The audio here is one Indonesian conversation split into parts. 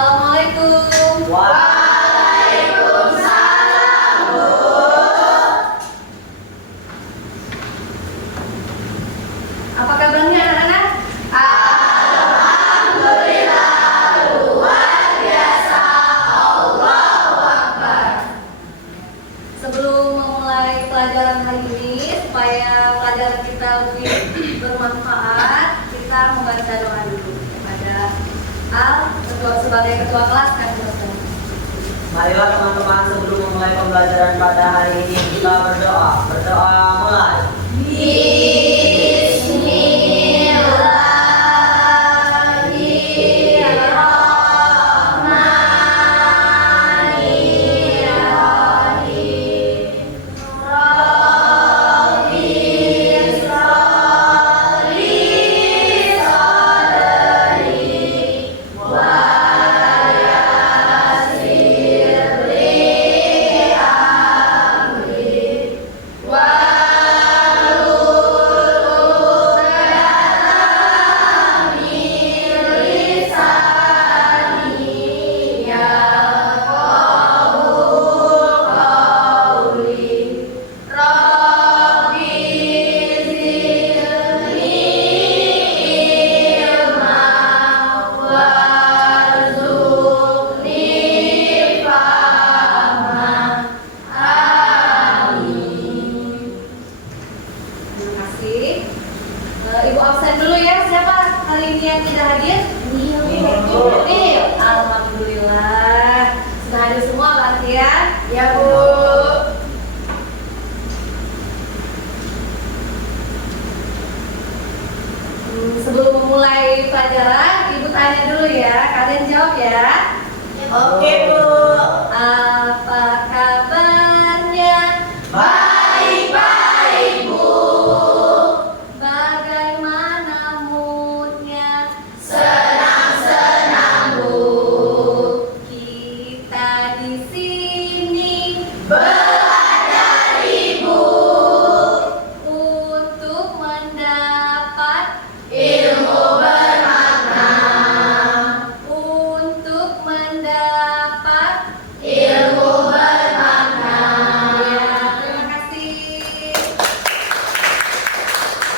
Assalamualaikum. Waalaikumsalam, Bu. Apa kabarnya anak-anak? Alhamdulillah, luar biasa. Allahu Akbar. Sebelum memulai pelajaran hari ini, supaya pelajaran kita lebih bermanfaat, kita membaca doa dulu kepada Al, sebagai ketua kelas kan dosen. Marilah teman-teman, sebelum memulai pembelajaran pada hari ini kita berdoa. Berdoa mulai. Ibu absen dulu ya. Siapa hari ini yang tidak hadir? Nil. Alhamdulillah. Sudah hadir semua berarti ya? Ya, Bu. Sebelum memulai pelajaran, Ibu tanya dulu ya. Kalian jawab ya. Oke, Bu. Apa kabarnya? Baik-baik, Bu. Bagaimana moodnya? Senang-senang, Bu. Kita di sini Belajar, Ibu. untuk mendapat Ilmu bermakna. untuk mendapat Ilmu bermakna. ya, terima kasih.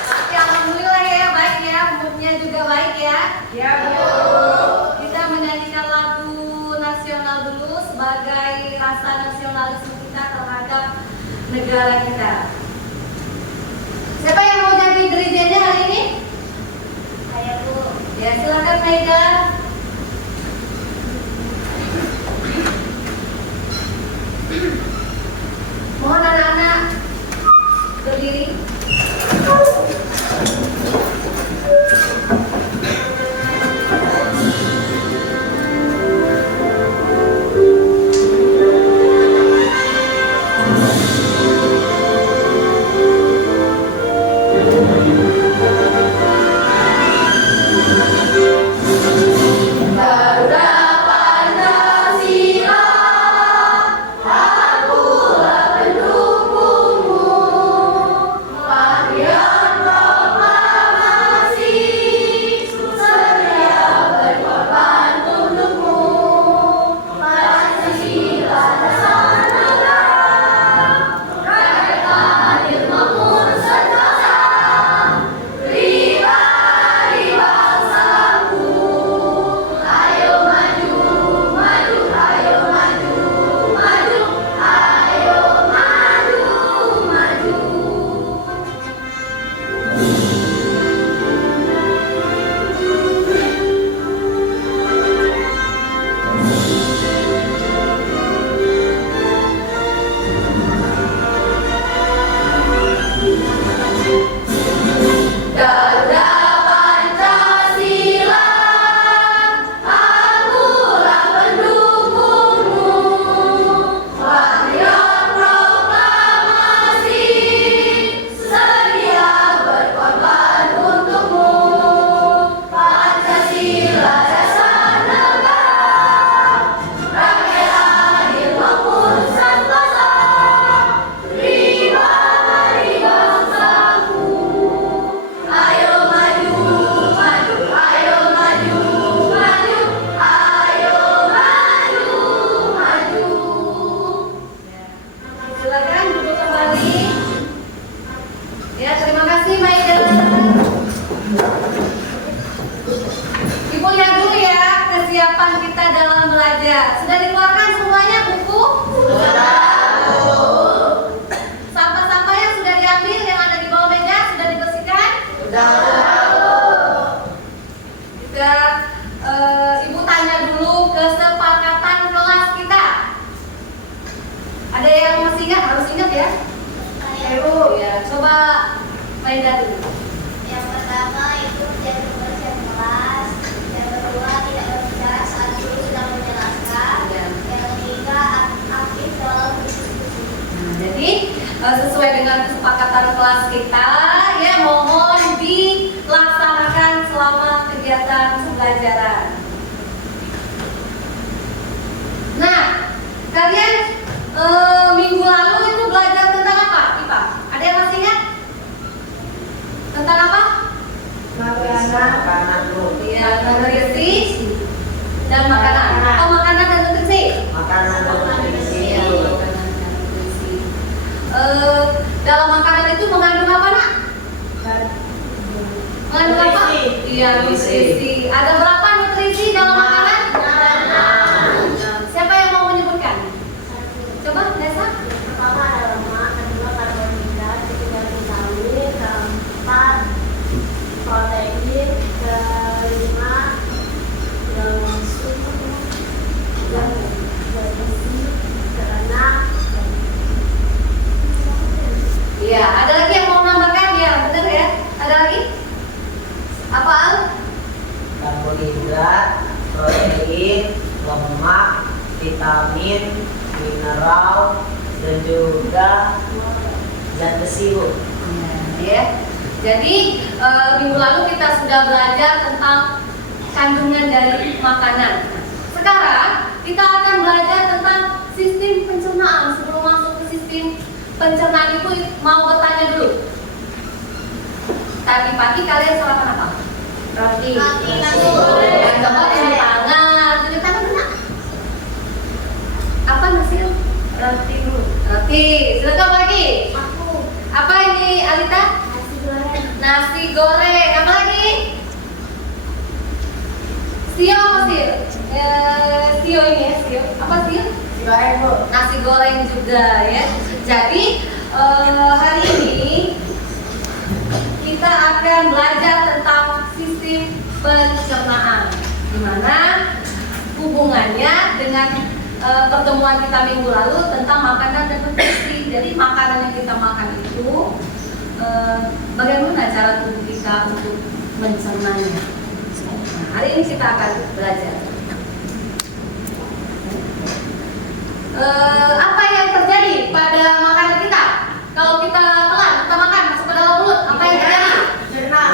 Tapi alhamdulillah ya, baik ya, moodnya juga baik ya. Ya, Bu. Kita menyanyikan lagu nasional dulu sebagai rasa nasionalisme kita terhadap negara kita. Siapa yang mau jadi dirijennya hari ini? Saya, Bu. Ya, silakan Maida. Mohon anak-anak berdiri. persiapan kita dalam belajar. Sudah dikeluarkan semuanya buku? Sampah-sampah yang sudah diambil yang ada di bawah meja sudah dibersihkan? Juga Ibu tanya dulu kesepakatan kelas kita. Ada yang masih ingat? Harus ingat ya. Ya, coba Maida dulu. Yang pertama itu menjaga kebersihan kelas. Yang kedua tidak berbicara saat guru sedang menjelaskan. Ya. Yang ketiga aktif dalam diskusi. Jadi sesuai dengan kesepakatan kelas kita, ya mohon dilaksanakan selama kegiatan pembelajaran. Nah, kalian minggu lalu itu belajar tentang apa, IPA? Ada yang masih ingat? Tentang apa? Makanan dulu. Iya, nutrisi dan makanan. Atau makanan dan nutrisi? Makanan dan nutrisi Iya, dulu. makanan dan nutrisi. Dalam makanan itu mengandung apa, Nak? Mengandung apa? Nutrisi. Iya, nutrisi. Ada berapa nutrisi dalam makanan? Siapa yang mau menyebutkan? Coba, Nesa. Pertama ada lemak, kedua karbohidrat, ketiga vitamin, keempat protein, kelima besi, keenam Iya, ada lagi yang mau menambahkan? Ya, benar ya. Ada lagi? Apa, Al? Karbohidrat, protein, lemak, vitamin, mineral, dan juga zat besi, Bu. Ya. Jadi minggu lalu kita sudah belajar tentang kandungan dari makanan. Sekarang kita akan belajar tentang sistem pencernaan. Sebelum masuk ke sistem pencernaan itu mau bertanya dulu. Tadi pagi kalian sarapan apa? Roti, nasi goreng. Coba tunjuk tangan, tunjuk tangan benar. Apa nasi? roti dulu. Roti. Silakan lagi. Aku Apa ini, Alita? nasi goreng. Nasi goreng. Apa lagi? Sio apa sio? Sio ini ya, sio. Apa sio? Nasi goreng, Bu. Nasi goreng juga ya. Jadi hari ini kita akan belajar tentang sistem pencernaan, di mana hubungannya dengan pertemuan kita minggu lalu tentang makanan dan nutrisi. Jadi makanan yang kita makan itu bagaimana cara tubuh kita untuk mencernanya. Nah, hari ini kita akan belajar. Apa yang terjadi pada makanan kita? Kalau kita telan, kita makan masuk ke dalam mulut, apa yang terjadi? Cerna.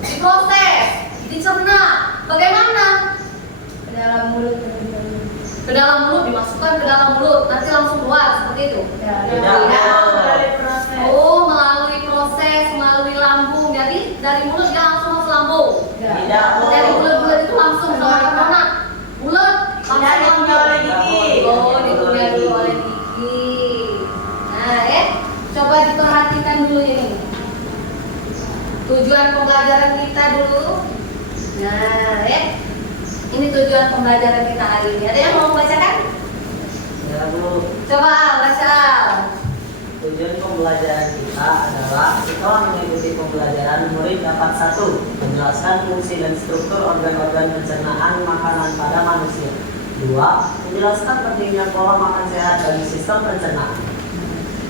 Diproses, dicerna. Bagaimana? Ke dalam mulut. Ke dalam mulut, dimasukkan ke dalam mulut, nanti langsung keluar seperti itu. Dari proses. Oh, melalui proses, melalui lambung. Jadi dari mulut dia langsung masuk lambung. Tidak, Bu. Dari bulat-bulat itu langsung ke mana? Bulat, langsung Tidak dipunya oleh gigi. Oh, dipunya dulu oleh gigi. Nah, coba diperhatikan dulu ini. Tujuan pembelajaran kita dulu. Nah, ini tujuan pembelajaran kita hari ini. Ada yang mau membacakan? Ya, Bu. Coba baca. Tujuan pembelajaran kita adalah setelah mengikuti pembelajaran, murid dapat 1. Menjelaskan fungsi dan struktur organ-organ pencernaan makanan pada manusia. 2. Menjelaskan pentingnya pola makan sehat bagi sistem pencernaan.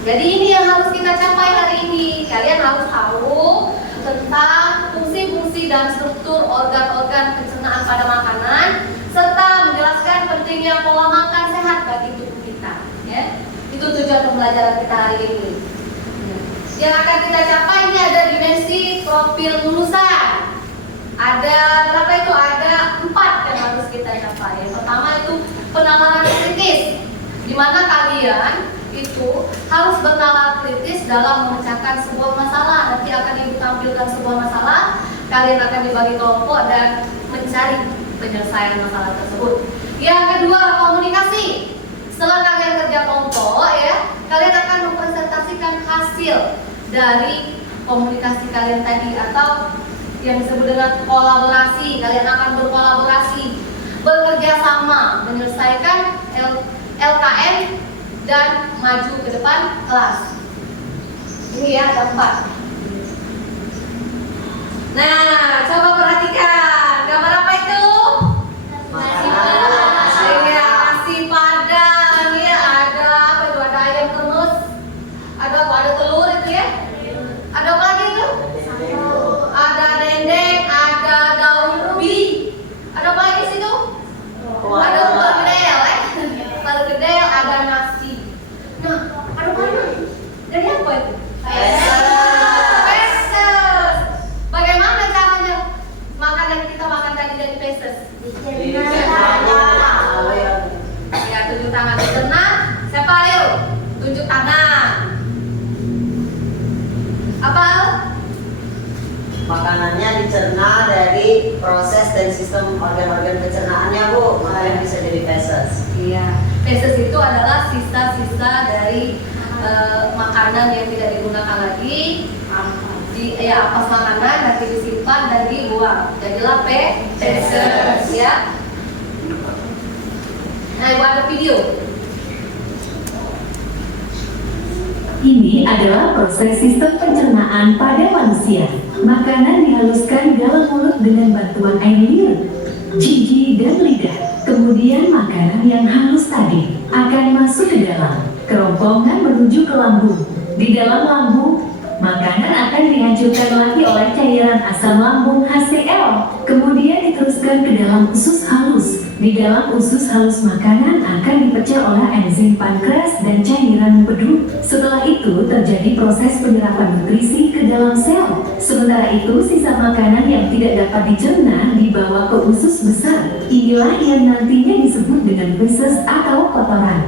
Jadi ini yang harus kita capai hari ini. Kalian harus tahu tentang fungsi-fungsi dan struktur organ-organ pencernaan pada makanan, serta menjelaskan pentingnya pola makan sehat bagi tubuh kita. Ya. Itu tujuan pembelajaran kita hari ini. Yang akan kita capai ini ada dimensi profil lulusan. Ada berapa itu? Ada 4 yang harus kita capai. Yang pertama itu penanganan kritis, di mana kalian itu harus bernalar kritis dalam memecahkan sebuah masalah. Nanti akan Ibu tampilkan sebuah masalah, kalian akan dibagi kelompok dan mencari penyelesaian masalah tersebut. Yang kedua, komunikasi. Setelah kalian kerja kelompok ya, kalian akan mempresentasikan hasil dari komunikasi kalian tadi, atau yang disebut dengan kolaborasi. Kalian akan berkolaborasi bekerja sama menyelesaikan LKM dan maju ke depan kelas. Ini ya ada 4. Nah, coba perhatikan gambar apa itu? Nasi padang ya, ada apa itu? Ada ayam kremes, ada telur itu ya. Ada apa lagi itu? Ada dendeng, ada daun ubi. Ada apa lagi sih itu? Ada pergedel pergedel, ada nasi. Nah, ada apa? Dari apa itu? Peses. Bagaimana caranya makanan kita makan tadi dari peses? Ya, tunjuk tangan. Dicerna. Siapa ayo? Tunjuk tangan. Apa? Makanannya dicerna dari proses dan sistem organ-organ pencernaannya, Bu. Makanya bisa jadi feses. Iya. Feses itu adalah sisa-sisa dari makanan yang tidak digunakan lagi. Ampas makanan nanti disimpan dan dibuang. Jadilah feses ya. Nah, ibu ada video. Ini adalah proses sistem pencernaan pada manusia. Makanan dihaluskan dalam mulut dengan bantuan air liur, gigi, dan lidah. Kemudian makanan yang halus tadi akan masuk ke dalam kerongkongan menuju ke lambung. Di dalam lambung, makanan akan dihancurkan lagi oleh cairan asam lambung HCl. Kemudian diteruskan ke dalam usus halus. Di dalam usus halus makanan akan dipecah oleh enzim pankreas dan cairan empedu. Setelah itu terjadi proses penyerapan nutrisi ke dalam sel. Sementara itu sisa makanan yang tidak dapat dicerna dibawa ke usus besar. Inilah yang nantinya disebut dengan feses atau kotoran.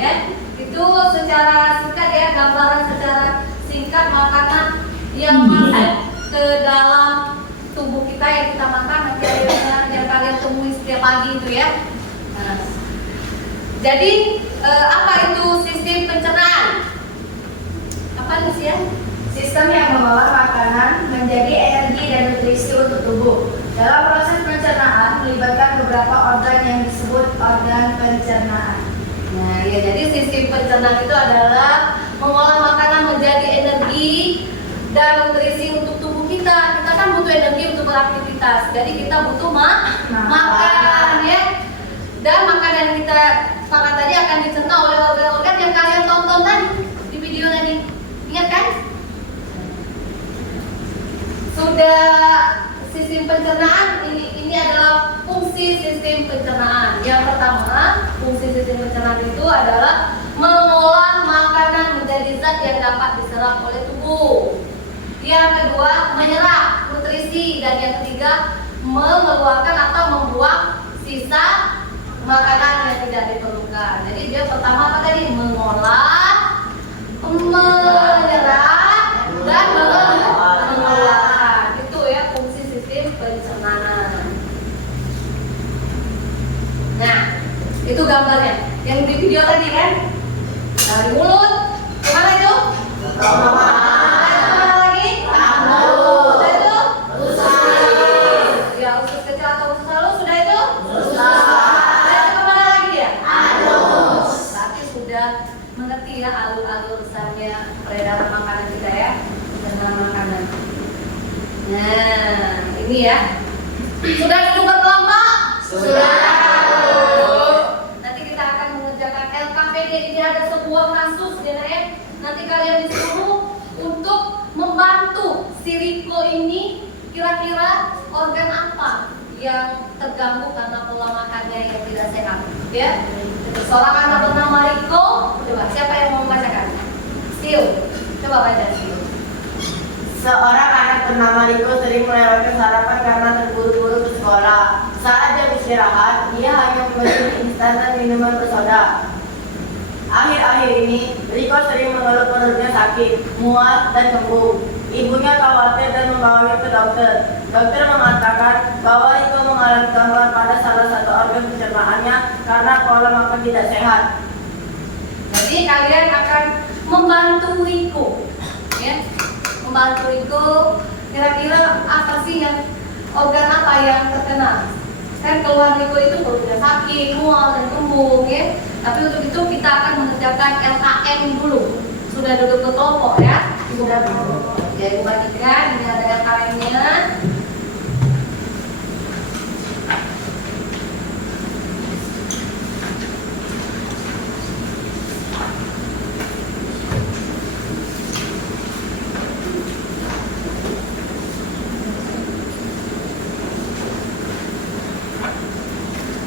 Ya, itu secara singkat ya, gambaran secara singkat makanan yang masuk ke dalam tubuh kita yang kita makan nanti yang kalian temui setiap pagi itu ya. Nah, jadi apa itu sistem pencernaan? Apa itu sih ya? Sistem yang mengolah makanan menjadi energi dan nutrisi untuk tubuh. Dalam proses pencernaan melibatkan beberapa organ yang disebut organ pencernaan. Nah, ya jadi sistem pencernaan itu adalah mengolah makanan menjadi energi dan nutrisi untuk tubuh kita. Kita kan butuh energi untuk beraktivitas. Jadi kita butuh makan ya. Dan makanan yang kita makan tadi akan dicerna oleh organ-organ yang kalian tonton tadi di video tadi. Ingat kan? Sudah sistem pencernaan ini adalah fungsi sistem pencernaan. Yang pertama, fungsi sistem pencernaan itu adalah mengolah makanan menjadi zat yang dapat diserap oleh tubuh. Yang kedua, menyerap nutrisi, dan yang ketiga, mengeluarkan atau membuang sisa makanan yang tidak diperlukan. Jadi dia pertama apa tadi? Mengolah, menyerap, dan mengeluarkan. Itu ya fungsi sistem pencernaan. Nah, itu gambarnya. Yang di video tadi kan? Dari mulut, kemana itu? Mengerti ya alur-alur besarnya peredaran makanan kita ya, pencernaan makanan. Nah, ini ya. Sudah duduk berkelompok? Sudah. Nanti kita akan mengerjakan LKPD. Ini ada sebuah kasus ya. Nanti kalian disuruh untuk membantu si Riko ini kira-kira organ apa yang terganggu karena pola makannya yang tidak sehat ya. Seorang anak bernama Riko, coba siapa yang mau membacakan? Steel, coba baca Steel. Seorang anak bernama Riko sering melewatkan sarapan karena terburu-buru ke sekolah. Saat jam istirahat, dia hanya memesan instan dan minuman bersoda. Akhir-akhir ini, Riko sering mengeluh perutnya sakit, mual, dan kembung. Ibunya khawatir dan membawanya ke dokter. Dokter mengatakan bahwa Riko mengalami gangguan pada salah satu organ pencernaannya karena pola makan tidak sehat. Jadi kalian akan membantu Riko, ya, membantu Riko. Kira-kira apa sih yang organ apa yang terkena? Kan keluar minggu itu kalau udah sakit, mual dan kembung ya. Tapi untuk itu kita akan mengerjakan LKM dulu. Sudah duduk ke kelompok ya? Sudah. Ya, Ibu bagikan ini ada LKM-nya.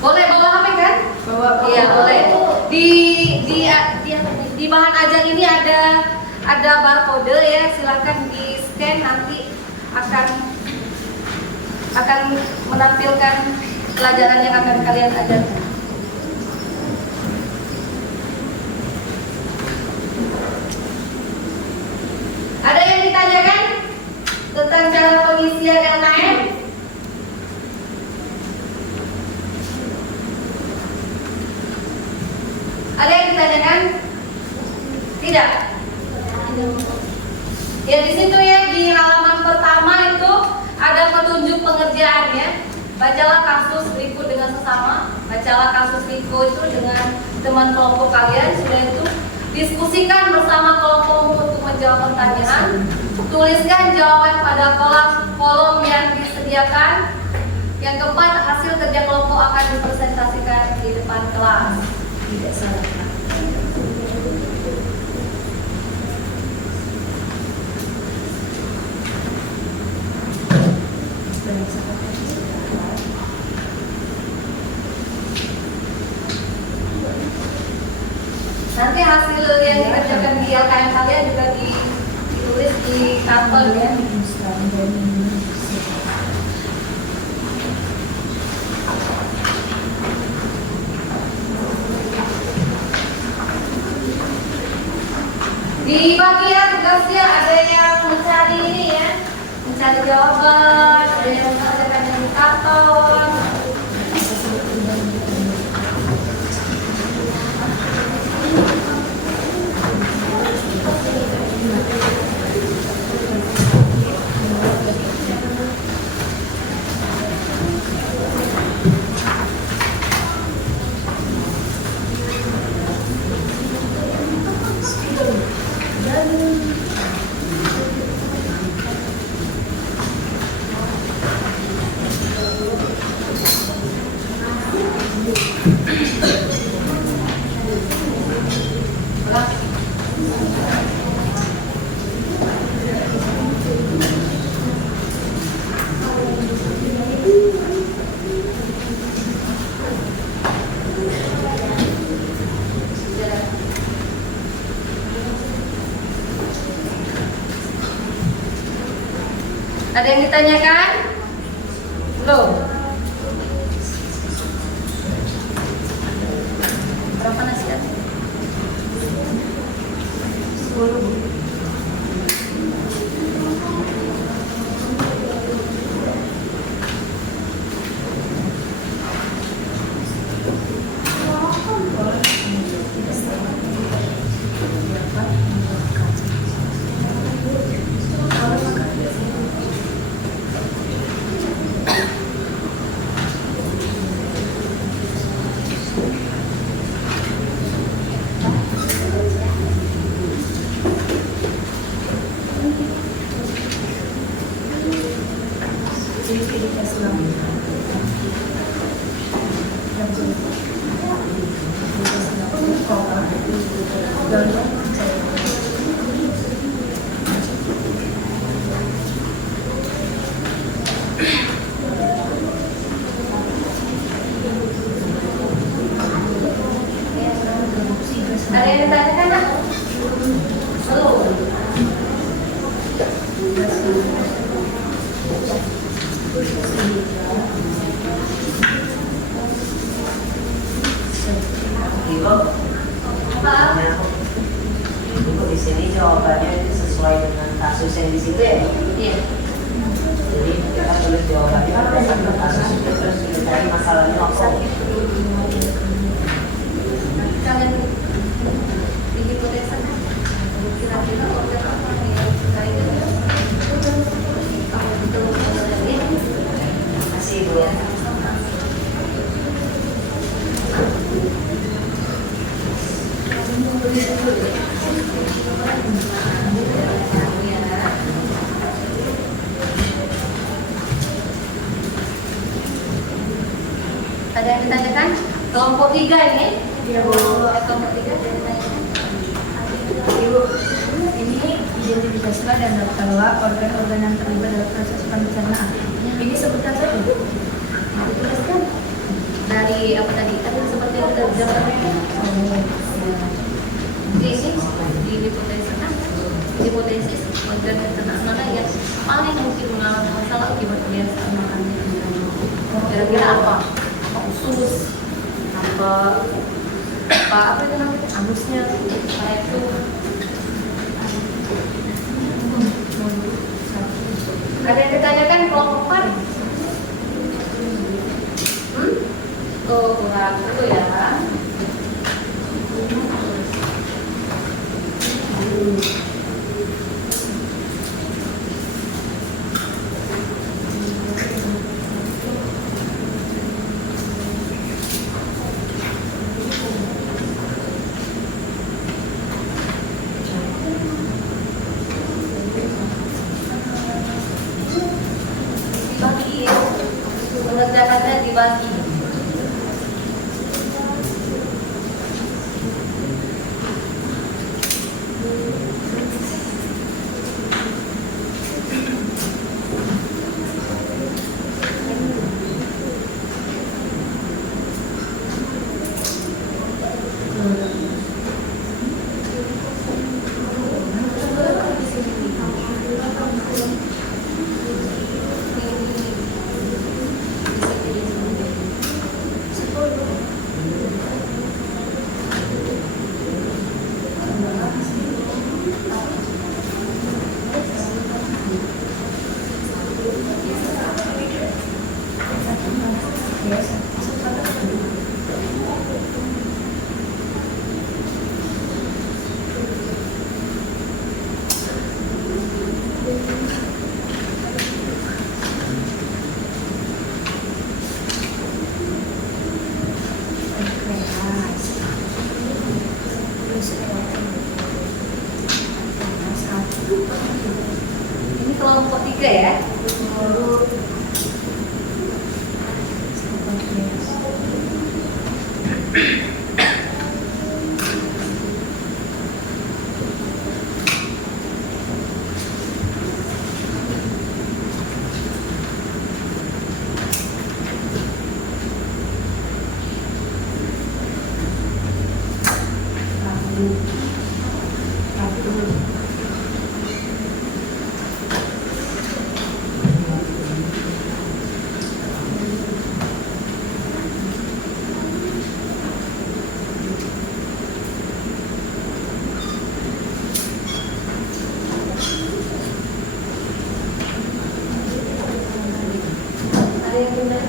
Boleh bawa HP kan? Bawa. Iya boleh. Di bahan ajar ini ada barcode ya, silakan di scan, nanti akan menampilkan pelajaran yang akan kalian ajarkan. Ada yang ditanyakan tentang cara pengisian LKM? Ada yang ditanyakan? Tidak. Ya di situ ya, di halaman pertama itu ada petunjuk pengerjaan ya. Bacalah kasus berikut dengan sesama. Bacalah kasus berikut itu dengan teman kelompok kalian. Sudah itu diskusikan bersama kelompok untuk menjawab pertanyaan. Tuliskan jawaban pada kolom yang disediakan. Yang keempat, hasil kerja kelompok akan dipresentasikan di depan kelas. Tidak salah. Nanti hasil yang dikerjakan di LKM kalian juga ditulis di karton ya. Di bagian tugasnya ada yang mencari ini ya, mencari jawaban, ada yang mengerjakan di karton. Ada yang ditanyakan? Belum? Berapa nasihat? 10. Ada yang ditanyakan nak? Belum. Ibu, Ibu di sini jawabannya sesuai dengan kasus yang di situ ya? Iya. Jadi kita tulis jawabannya berdasarkan kasus itu terus kita cari masalahnya apa? Kalian di hipotesa kira-kira organ apa yang kalian Terima kasih Ibu. Ada yang ditanyakan? Kelompok 3 ini? Iya, Bu. Kelompok 3 ada yang ditanyakan? Ibu, ini identifikasilah dan daftarlah organ-organ yang terlibat dalam proses pencernaan. Ini sebutkan saja. Dituliskan dari apa tadi? Tadi seperti yang kita bilang di hipotesis organ pencernaan mana yang paling mungkin mengalami masalah akibat kebiasaan makannya. Kira-kira apa? Apa usus? Apa itu namanya? Anusnya? Kayak itu. Ada yang ditanyakan kelompok 4? Oh, kurang itu ya. Dibagi ya. Mengerjakannya dibagi. Ini kelompok 3 ya. Ada yang benar?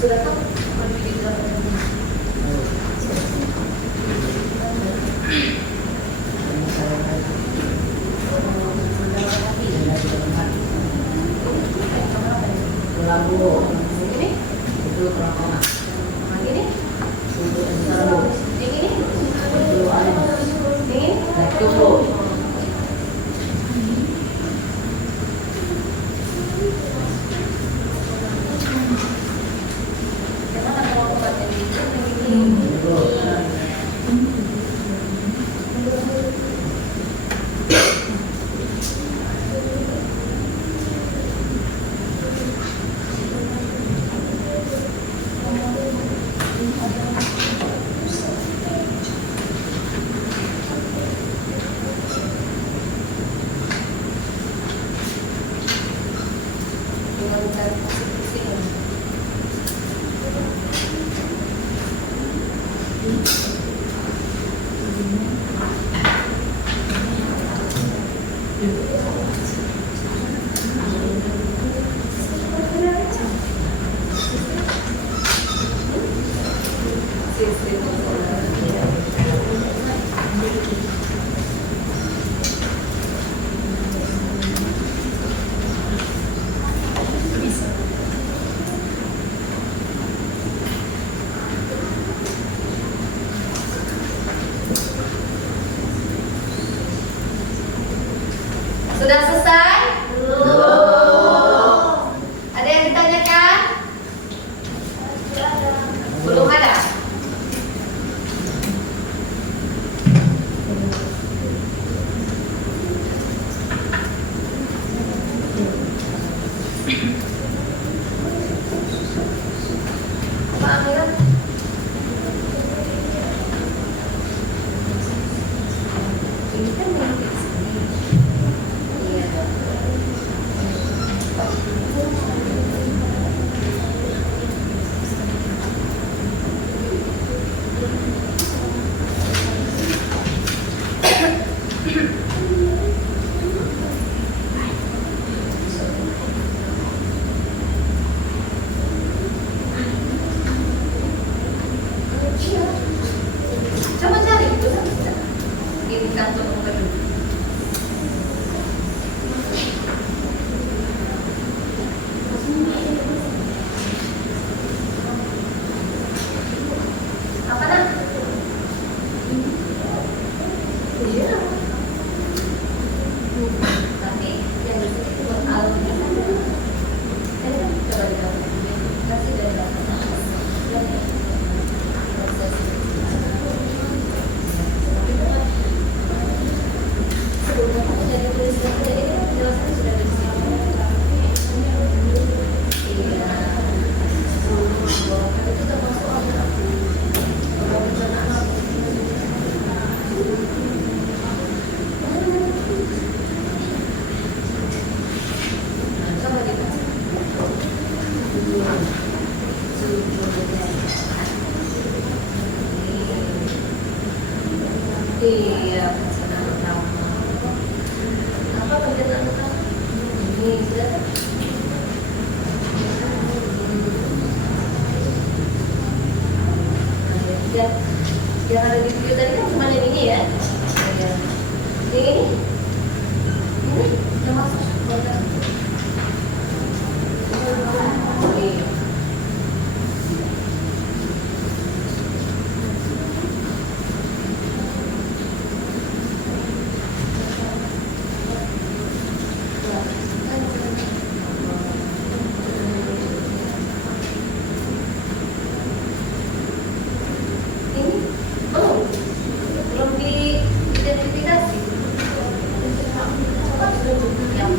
Sudah tahu? Pulang dulu. Ini? Itu kurang. Yang ini? Yang ini? Itu ada. Yang ini? Tunggu. Kita akan mau tempat yang ini. Dengan mencari pusing-pusing. Sudah selesai? Belum. Ada yang ditanyakan? Belum ada. Apa Amira? Ini kan milik sini. Iya. Coba cari, bisa. Ini kantor kedua. Apa nak? Iya. Tapi yang di sini itu buat alur di sana. Coba di dalam. Kasih dari dalam. Sebelumnya aku jadi tulis jadi penjelasannya sudah di sini. Iya. Itu termasuk organ. Organ pencernaan. Coba dibaca. Iya, pencernaan utama. Apa pencernaan utama? Ini sudah. Yang ada di video tadi kan cuma yang ini ya. Yang ini. Ini yang masuk. Iya. Ini belum diidentifikasi. Yang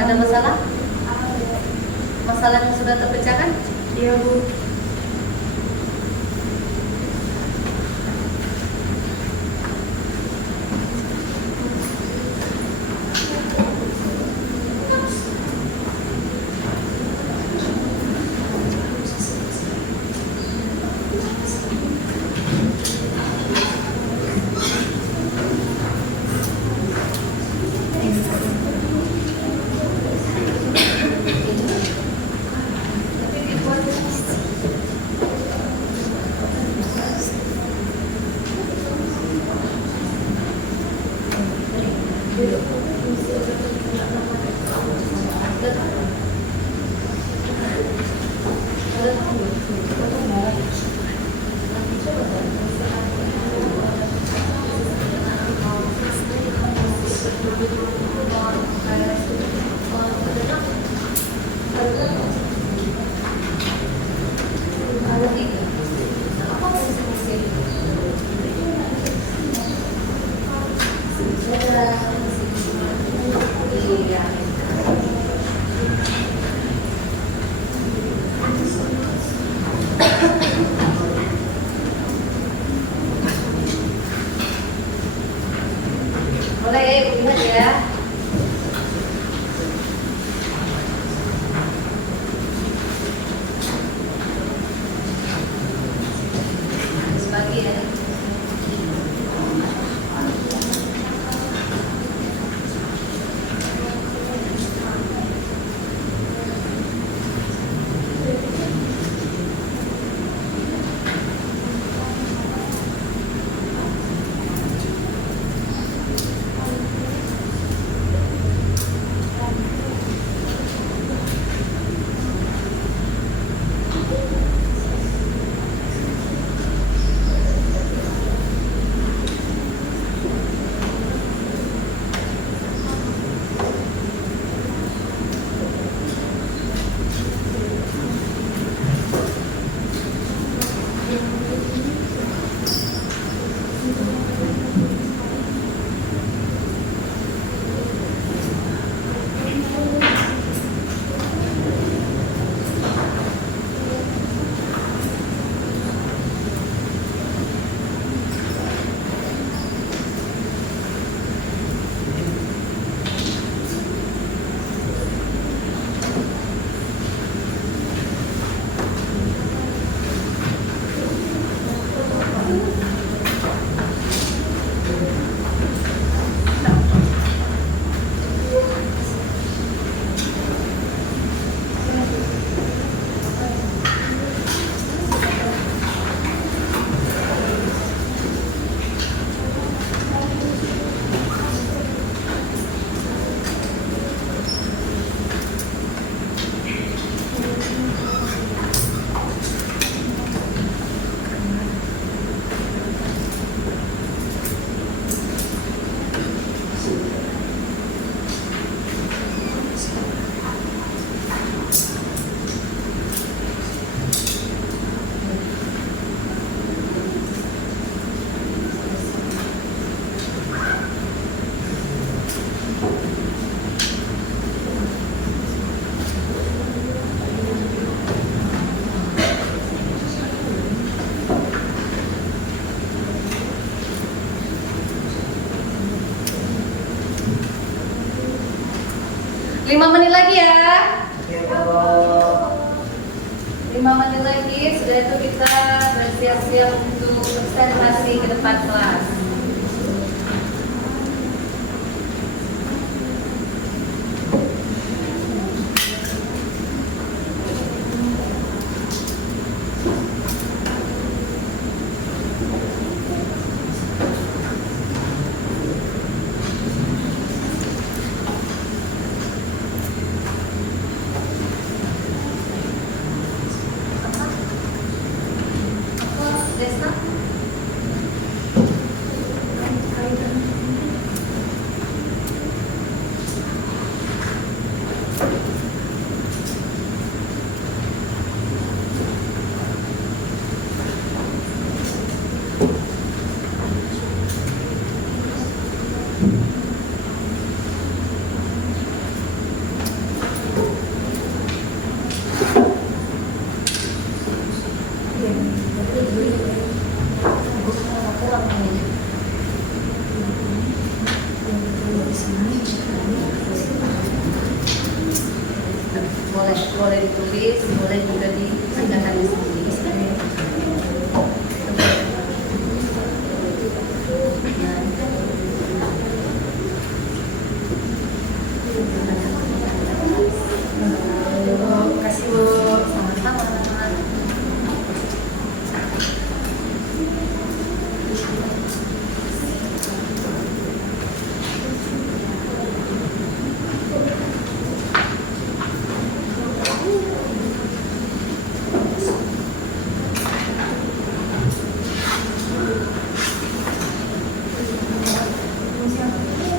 Ada masalah? Masalah yang sudah terpecahkan? Iya Bu. Boleh lihat ya. Bagi ya. Lima menit lagi ya. 5 menit lagi, sudah itu kita bersiap-siap untuk presentasi ke depan kelas. Desna? Boleh ditulis, boleh juga ditandakan di sini. Kasih Bu, sama-sama.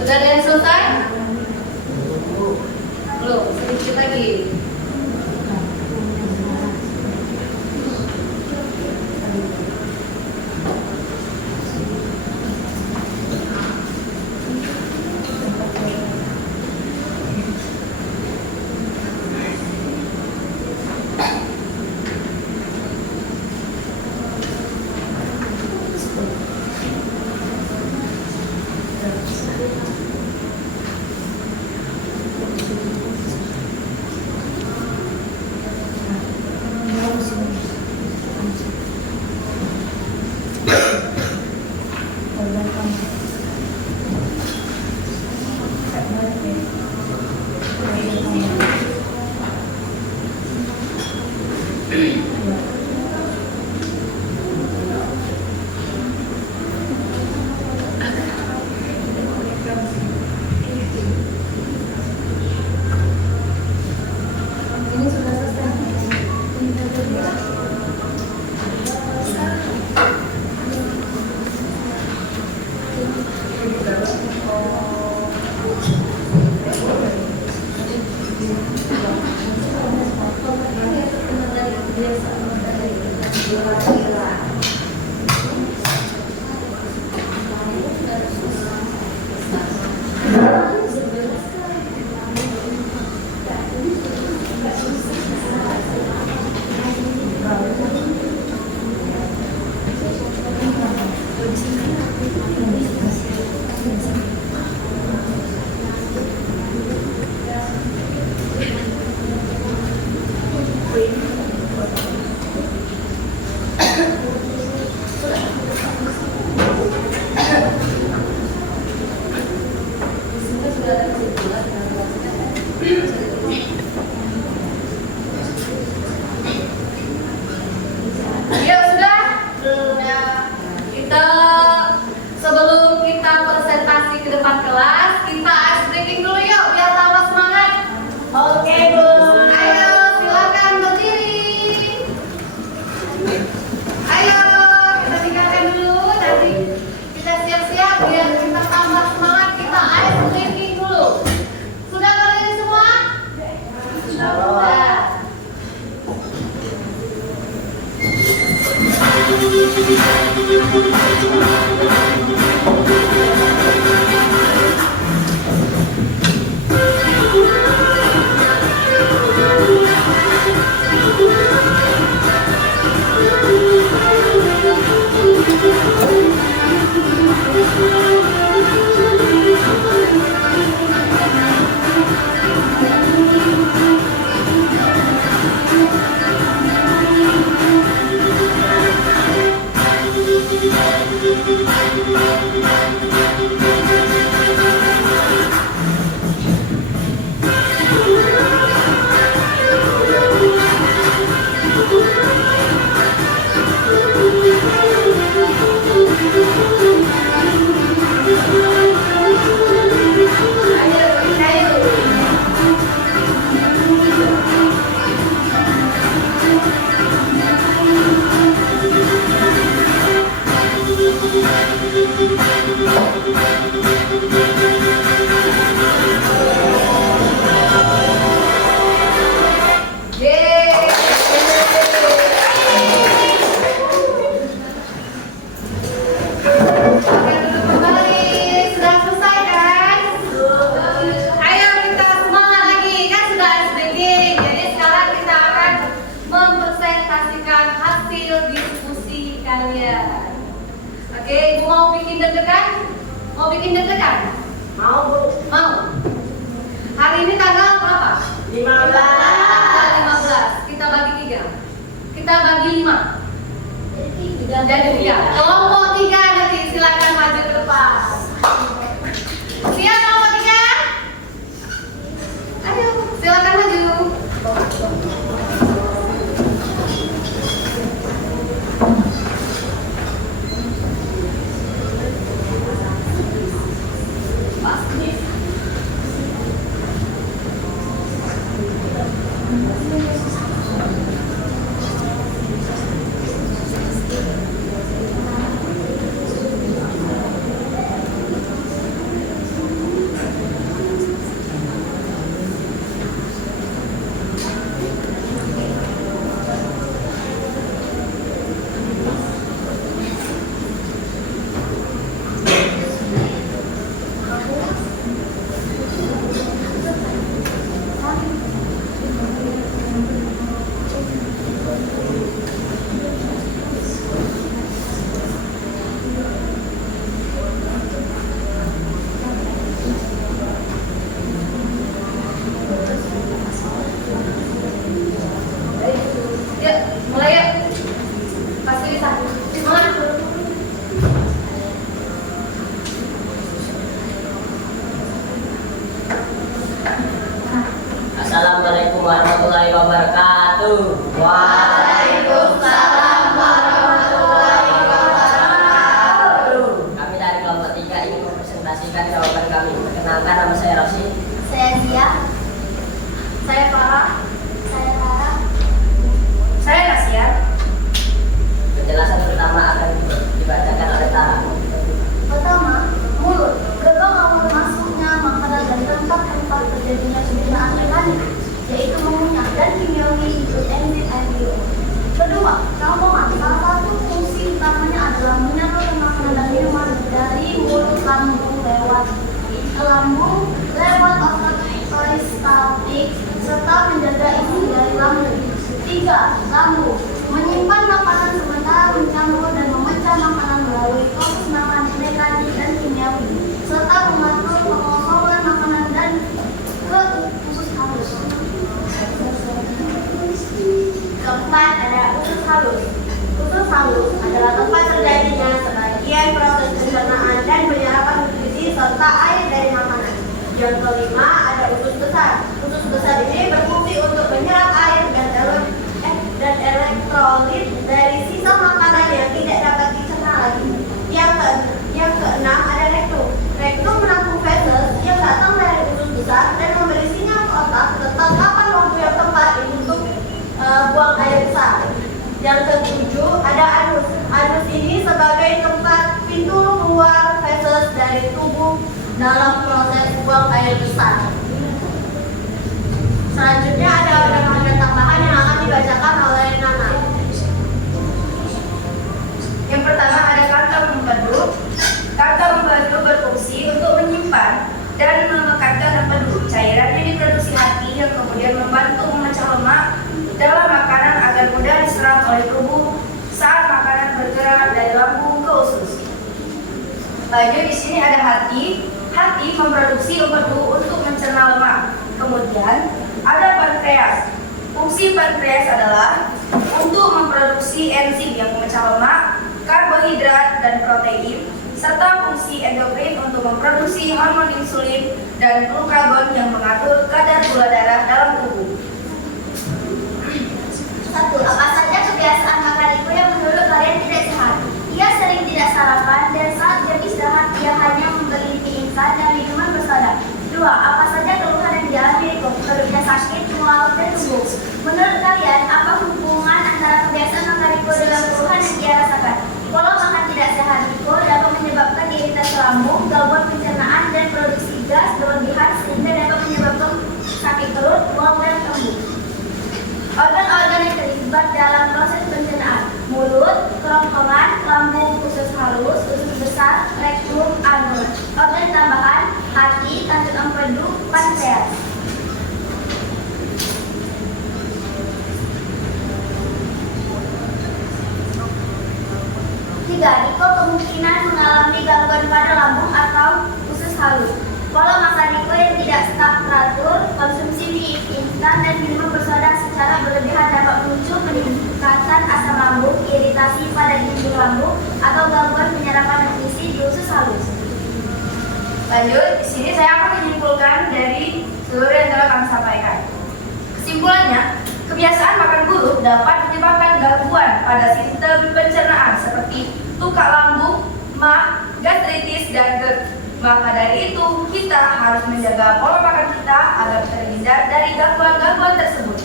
Sudah ada yang selesai? Belum, sedikit lagi. Ini sudah selesai. Ya sudah. Kita sebelum kita presentasi ke depan kelas, kita ice breaking dulu yuk biar tambah semangat. Oke, Bu. Ayo silakan berdiri. Ayo kita tinggalkan dulu, nanti kita siap-siap biar kita tambah semangat. Kita ice breaking dulu. Sudah berdiri semua? Sudah, deg-degan? Mau bikin deg-degan? Mau Bu. Mau. Hari ini tanggal berapa? 15. Tanggal 15. Kita bagi 3. Kita bagi 5. Jadi 3. Kelompok 3 nanti silakan maju ke depan. Siap kelompok 3? Ayo, silakan maju. Yuk, mulai yuk. Pasti bisa. Semangat. Assalamualaikum warahmatullahi wabarakatuh. Waalaikumsalam warahmatullahi wabarakatuh. Kami dari kelompok 3 ingin mempresentasikan jawaban kami. Perkenalkan, nama saya Rosi. Saya Zia. Saya Farah. Saya Farah. Saya Nasia. Penjelasan pertama akan dibacakan oleh Tara. Pertama, mulut. Gerbang awal masuknya makanan dan tempat-tempat terjadinya pencernaan mekanik, yaitu mengunyah dan kimiawi ikut enzim enzim. Kedua, rangkuman. Salah satu fungsi utamanya adalah menyalurkan makanan dan minuman dari mulut lambung lewat peristaltik serta menjaga isi dari lambung. Tiga, lambung. Menyimpan makanan sementara mencampur dan memecah makanan melalui proses makanan mekanik dan kimiawi, serta mengatur pengosongan makanan dan ke usus halus. Keempat, ada usus halus. Usus halus adalah tempat terjadinya sebagian proses pencernaan dan penyerapan nutrisi serta air dari makanan. Yang kelima, ada usus besar. Usus besar ini berfungsi untuk menyerap air dan elektrolit dari sisa makanan yang tidak dapat dicerna lagi. Yang keenam, ada rektum. Rektum menampung feses yang datang dari usus besar dan memberi sinyal ke otak tentang kapan waktu yang tepat untuk buang air besar. Yang ketujuh, ada anus. Anus ini sebagai tempat pintu keluar feses dari tubuh dalam proses buang air besar. Selanjutnya ada organ-organ tambahan yang akan dibacakan oleh Nana. Yang pertama ada kantong empedu. Kantong empedu berfungsi untuk menyimpan dan memekatkan empedu, cairan yang diproduksi hati yang kemudian membantu memecah lemak dalam makanan agar mudah diserap oleh tubuh saat makanan bergerak dari lambung ke usus. Lanjut, di sini ada hati. Hati memproduksi empedu untuk mencerna lemak. Kemudian ada pankreas. Fungsi pankreas adalah untuk memproduksi enzim yang memecah lemak, karbohidrat, dan protein, serta fungsi endokrin untuk memproduksi hormon insulin dan glukagon yang mengatur kadar gula darah dalam tubuh. 1. Apa saja kebiasaan makan Riko yang menurut kalian tidak sehat? Ia sering tidak sarapan dan saat jam istirahat ia hanya membeli mie instan dan minuman bersoda. 2. Apa saja keluhan yang dialami Riko? Perutnya sakit, mual, dan tubuh. Menurut kalian, apa hubungan antara kebiasaan makan Riko dengan keluhan yang dia rasakan? Pola makan tidak sehat Riko dapat menyebabkan iritasi lambung, gangguan pencernaan, dan produksi gas berlebihan sehingga dapat menyebabkan sakit perut, mual, dan kembung. Organ-organ yang terlibat dalam proses pencernaan: mulut, kerongkongan, lambung, usus halus, usus besar, rektum, anus. Organ tambahan: hati, kantong empedu, pankreas. 3. Riko kemungkinan mengalami gangguan pada lambung atau usus halus. Pola makan Riko yang tidak teratur, konsumsi mie instan dan minuman bersoda secara berlebihan dapat memicu peningkatan asam lambung, iritasi pada dinding lambung, atau gangguan penyerapan nutrisi di usus halus. Lanjut, di sini saya akan menyimpulkan dari seluruh yang telah kami sampaikan. Kesimpulannya, kebiasaan makan buruk dapat menyebabkan gangguan pada sistem pencernaan seperti tukak lambung, MAG, gastritis, dan GERD. Maka dari itu, kita harus menjaga pola makan kita agar terhindar dari gangguan-gangguan tersebut.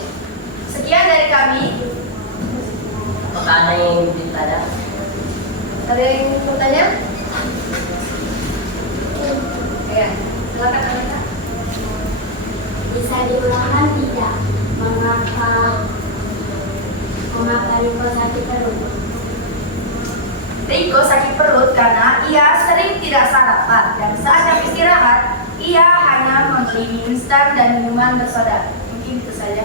Sekian dari kami. Apakah ada yang ingin ditanya? Ada yang mau tanya? Ya, silakan Anita. Bisa diulangkan tidak? Mengapa Riko sakit perut? Riko sakit perut karena ia sering tidak sarapan dan saat jam istirahat, ia hanya membeli mie instan dan minuman bersoda. Mungkin itu saja.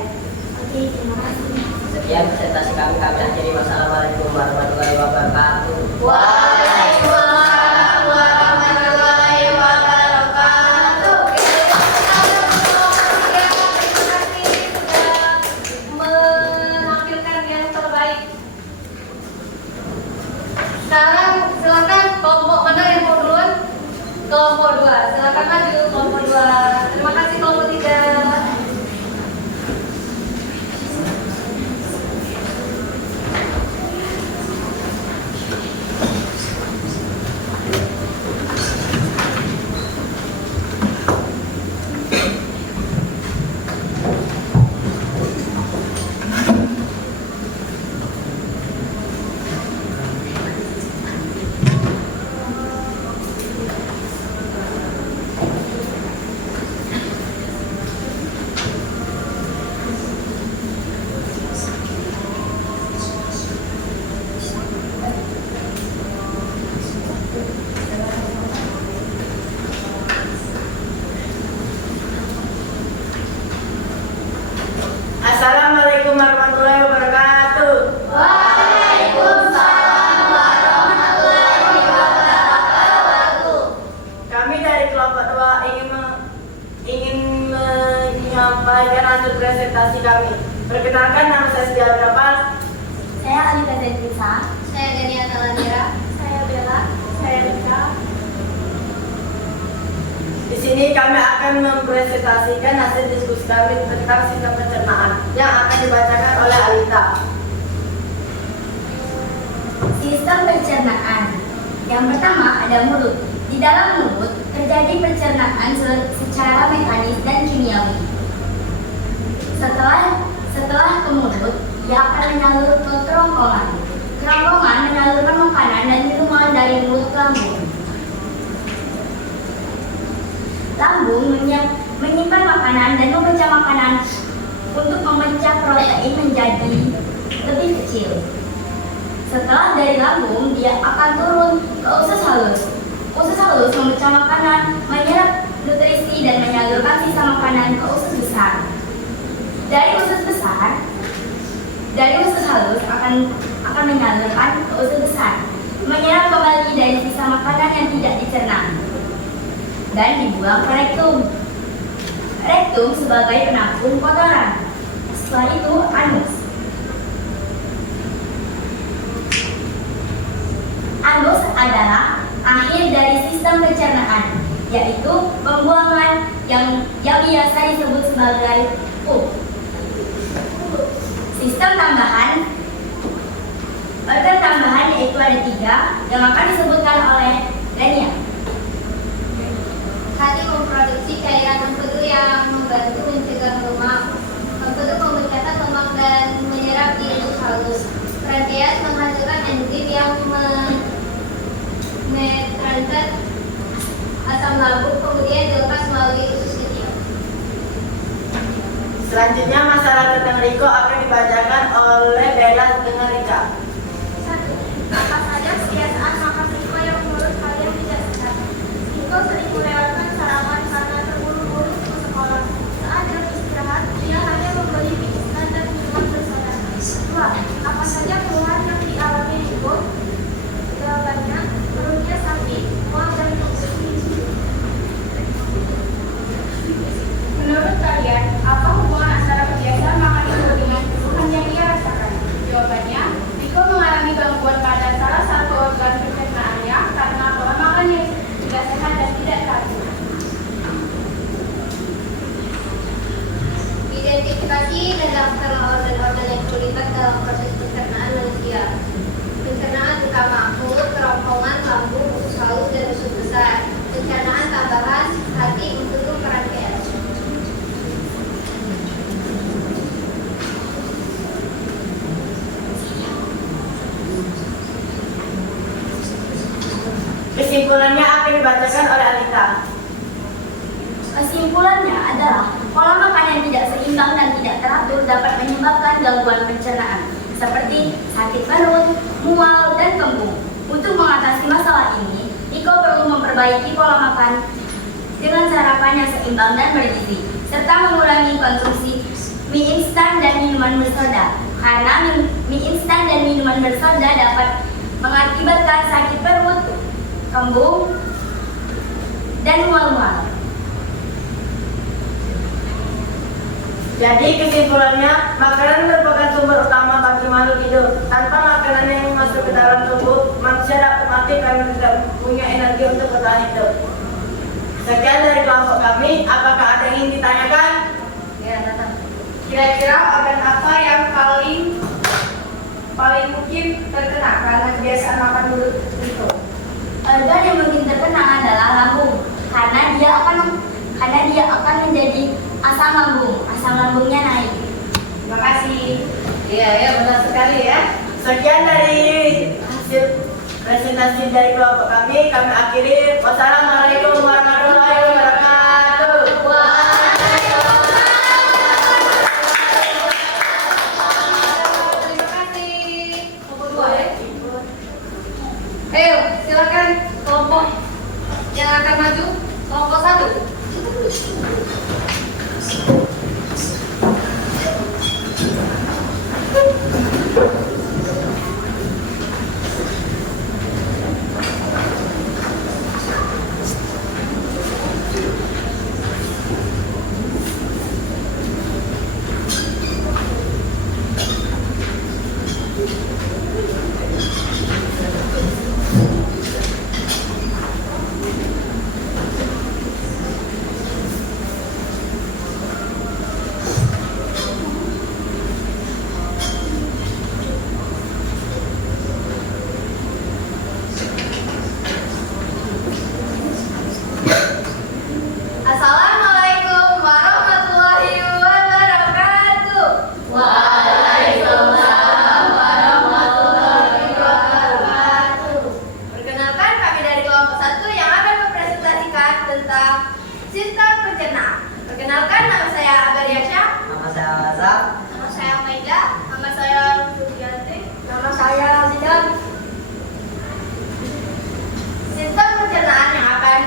Oke, terima kasih. Sekian presentasi kami akhiri. Wassalamualaikum warahmatullahi wabarakatuh. Waalaikumsalam warahmatullahi wabarakatuh. Menampilkan yang terbaik. Sekarang silakan kelompok mana yang mau duluan? Kelompok 2. Silakan maju kelompok 2. Terima kasih kelompok 3. Assalamualaikum warahmatullahi wabarakatuh. Waalaikumsalam warahmatullahi wabarakatuh. Kami dari kelompok 2 ingin menyampaikan hasil presentasi kami. Perkenalkan, nama saya Setia Berapal. Saya Alika Zenisa. Saya Gania Talandira. Saya Bella. Saya Rika. Di sini kami akan mempresentasikan hasil diskusi kami tentang sistem pencernaan yang akan dibacakan oleh Alita. Sistem pencernaan. Yang pertama ada mulut. Di dalam mulut terjadi pencernaan secara mekanis dan kimiawi. Setelah ke mulut, ia akan menyalur ke kerongkongan. Kerongkongan menyalurkan makanan dan minuman dari mulut ke lambung. Lambung menyimpan makanan dan memecah makanan untuk memecah protein menjadi lebih kecil. Setelah dari lambung, dia akan turun ke usus halus. Usus halus memecah makanan, menyerap nutrisi dan menyalurkan sisa makanan ke usus besar. Dari usus halus akan menyalurkan ke usus besar, menyerap kembali dari sisa makanan yang tidak dicerna dan dibuang ke rektum. Rektum sebagai penampung kotoran. Setelah itu anus. Anus adalah akhir dari sistem pencernaan, yaitu pembuangan yang biasa disebut sebagai pup. Sistem tambahan, organ tambahan yaitu ada 3 yang akan disebutkan oleh Lenia. Hati memproduksi cairan empedu yang membantu mencegah lemak. Empedu memecahkan lemak dan menyerap di usus halus. Pankreas menghasilkan enzim yang menetralkan asam lambung, kemudian dilepas melalui usus kecil. Selanjutnya masalah tentang Riko akan dibacakan oleh Bella dengan Rika. 1. Apa saja kebiasaan makan Riko yang menurut kalian tidak sehat? Riko sering melewatkan sarapan karena terburu-buru ke sekolah. Saat jam istirahat, dia hanya membeli mie instan dan minuman bersoda. 2. Apa saja keluhan yang dialami Riko? Jawabannya, dan organ-organ yang terlibat dalam proses pencernaan manusia. Pencernaan utama mulut, kerongkongan, lambung, usus halus, dan usus besar. Pencernaan tambahan hati, empedu, pankreas. Kesimpulannya apa yang dibacakan oleh Alita? Kesimpulannya adalah pola makan yang tidak seimbang dan tidak teratur dapat menyebabkan gangguan pencernaan seperti sakit perut, mual, dan kembung. Untuk mengatasi masalah ini, Iko perlu memperbaiki pola makan dengan sarapan yang seimbang dan bergizi, serta mengurangi konsumsi mie instan dan minuman bersoda. Karena mie instan dan minuman bersoda dapat mengakibatkan sakit perut, kembung, dan mual-mual. Jadi kesimpulannya, makanan merupakan sumber utama bagi makhluk hidup. Tanpa makanan yang masuk ke dalam tubuh, manusia dapat mati karena tidak punya energi untuk bertahan hidup. Sekian dari kelompok kami. Apakah ada yang ingin ditanyakan? Ya, datang. Kira-kira organ apa yang paling mungkin terkena karena kebiasaan makan dulu itu? Organ yang mungkin terkena adalah lambung, karena dia akan menjadi asam lambung. Asam lambungnya naik. Terima kasih. Iya, ya, benar sekali ya. Sekian dari hasil presentasi dari kelompok kami. Kami akhiri. Wassalamualaikum warahmatullahi wabarakatuh. Terima kasih. Kelompok 2 ya. Ayo, silakan kelompok yang akan maju. Kelompok 1. Assalamualaikum warahmatullahi wabarakatuh. Waalaikumsalam warahmatullahi wabarakatuh. Perkenalkan, kami dari kelompok 1 yang akan mempresentasikan tentang sistem pencernaan. Perkenalkan, nama saya Agariasya. Nama saya Azhar. Nama saya Maida. Nama saya Sudianti. Nama saya Zidan. Sistem pencernaan yang akan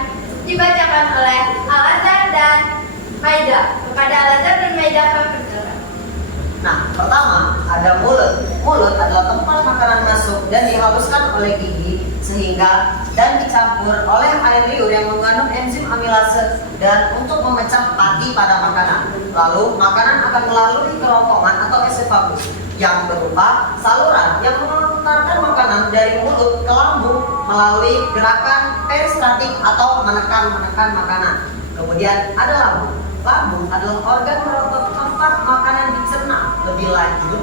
dibacakan oleh Al-Azhar dan Maida. Kepada Al-Azhar dan Maida kami persilakan. Nah, pertama ada mulut. Mulut adalah tempat makanan masuk dan dihaluskan oleh gigi sehingga dan dicampur oleh air liur yang mengandung enzim amilase dan untuk memecah pati pada makanan. Lalu makanan akan melalui kerongkongan atau esofagus yang berupa saluran yang mengantarkan makanan dari mulut ke lambung melalui gerakan peristatik atau menekan makanan. Kemudian ada lambung. Lambung adalah organ merotot tempat makanan dicerna lebih lanjut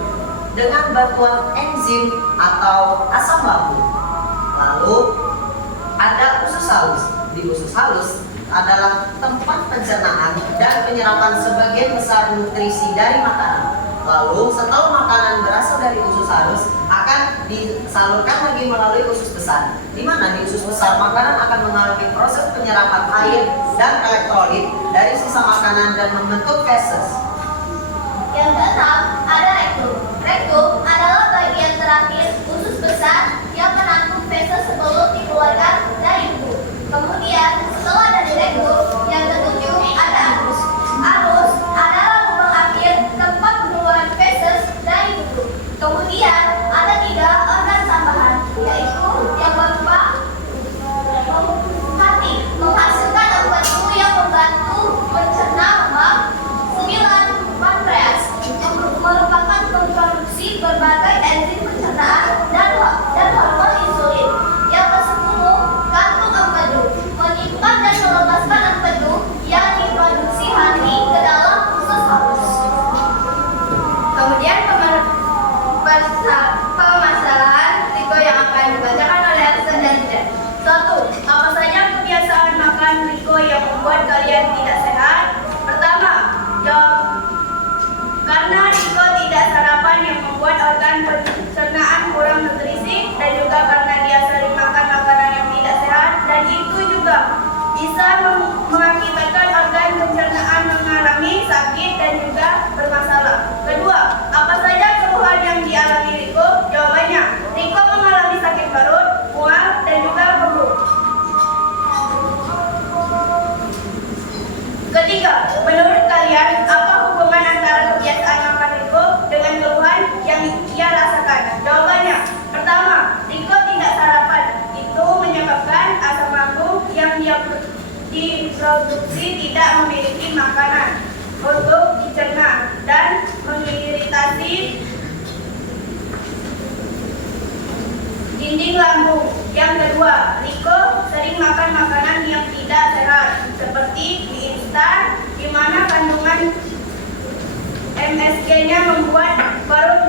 dengan bantuan enzim atau asam lambung. Lalu ada usus halus. Di usus halus adalah tempat pencernaan dan penyerapan sebagian besar nutrisi dari makanan. Lalu setelah makanan berasal dari usus halus akan disalurkan lagi melalui usus besar, di mana di usus besar makanan akan mengalami proses penyerapan air dan elektrolit dari sisa makanan dan membentuk feses. Yang keenam ada rektum. Rektum adalah bagian terakhir usus besar yang menampung feses sebelum dikeluarkan dari tubuh. Kemudian setelah dari rektum, yang ketujuh ada anus. Anus adalah lubang akhir tempat pengeluaran feses dari tubuh. Kemudian ada 3 organ tambahan, yaitu yang berupa hati, menghasilkan empedu yang membantu mencerna lemak. 9, pankreas, merupakan memproduksi berbagai enzim pencernaan dan hormon insulin. Yang ke-10, kantung empedu, menyimpan dan melepaskan empedu yang diproduksi hati ke dalam usus halus. sebagian tidak sehat? Pertama, jawab. Karena Riko tidak sarapan yang membuat organ pencernaan kurang nutrisi, dan juga karena dia sering makan makanan yang tidak sehat, dan itu juga bisa mengakibatkan organ pencernaan mengalami sakit dan juga bermasalah. Kedua, apa saja keluhan yang dialami Riko? Jawabannya, Riko mengalami sakit perut, mual, dan juga kembung. Ketiga, menurut kalian apa hubungan antara kebiasaan makan Riko dengan keluhan yang ia rasakan? Jawabannya, pertama, Riko tidak sarapan. Itu menyebabkan asam lambung yang dia diproduksi tidak memiliki makanan untuk dicerna dan mengiritasi dinding lambung. Yang kedua, Riko sering makan makanan yang tidak sehat seperti mie instan, di mana kandungan MSG-nya membuat perut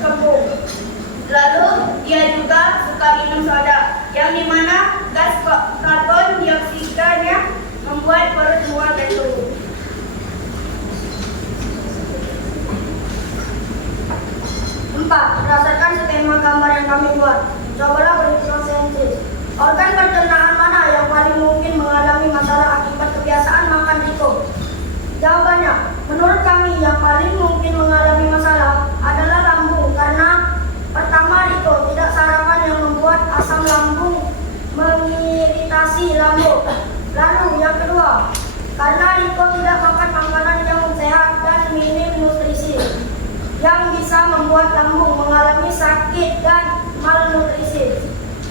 kembung. Lalu dia juga suka minum soda, yang dimana gas karbon dioksidanya membuat perut mual dan turun. Empat, berdasarkan skema gambar yang kami buat, cobalah berhipnosis. Organ pencernaan mana yang paling mungkin mengalami masalah akibat kebiasaan makan Riko? Jawabannya, menurut kami yang paling mungkin mengalami masalah adalah lambung, karena pertama, Riko tidak sarapan yang membuat asam lambung mengiritasi lambung. Lalu yang kedua, karena Riko tidak makan makanan yang sehat dan minim nutrisi, yang bisa membuat lambung mengalami sakit dan malnutrisi.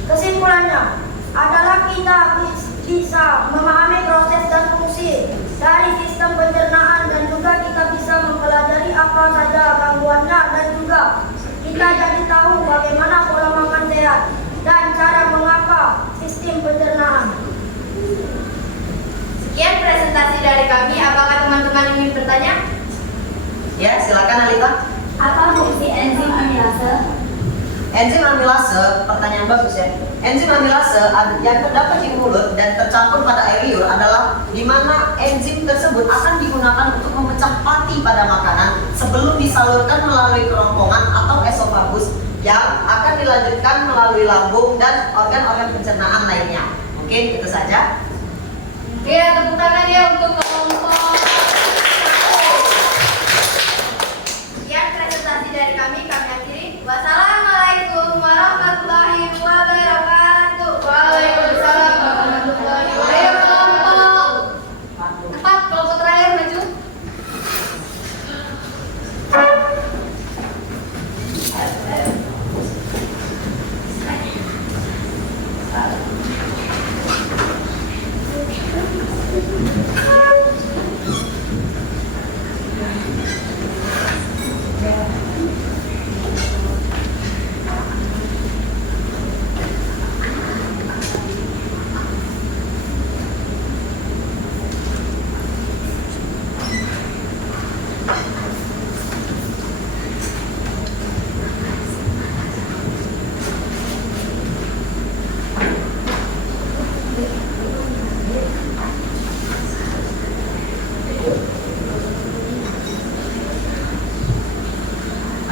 Kesimpulannya adalah kita bisa memahami proses dan fungsi dari sistem pencernaan, dan juga kita bisa mempelajari apa saja gangguannya, dan juga kita jadi tahu bagaimana pola makan sehat dan cara mengapa sistem pencernaan. Sekian presentasi dari kami. Apakah teman-teman ingin bertanya? Ya, silakan Alita. Apa fungsi enzim amilase? Enzim amilase, pertanyaan bagus ya. Enzim amilase yang terdapat di mulut dan tercampur pada air liur adalah di mana enzim tersebut akan digunakan untuk memecah pati pada makanan sebelum disalurkan melalui kerongkongan atau esofagus, yang akan dilanjutkan melalui lambung dan organ-organ pencernaan lainnya. Mungkin itu saja. Oke, tepuk tangan ya untuk kelompok. Sekian presentasi dari kami akhiri. Wassalamualaikum warahmatullahi wabarakatuh. Waalaikumsalam warahmatullahi wabarakatuh. Empat, kelompok terakhir maju.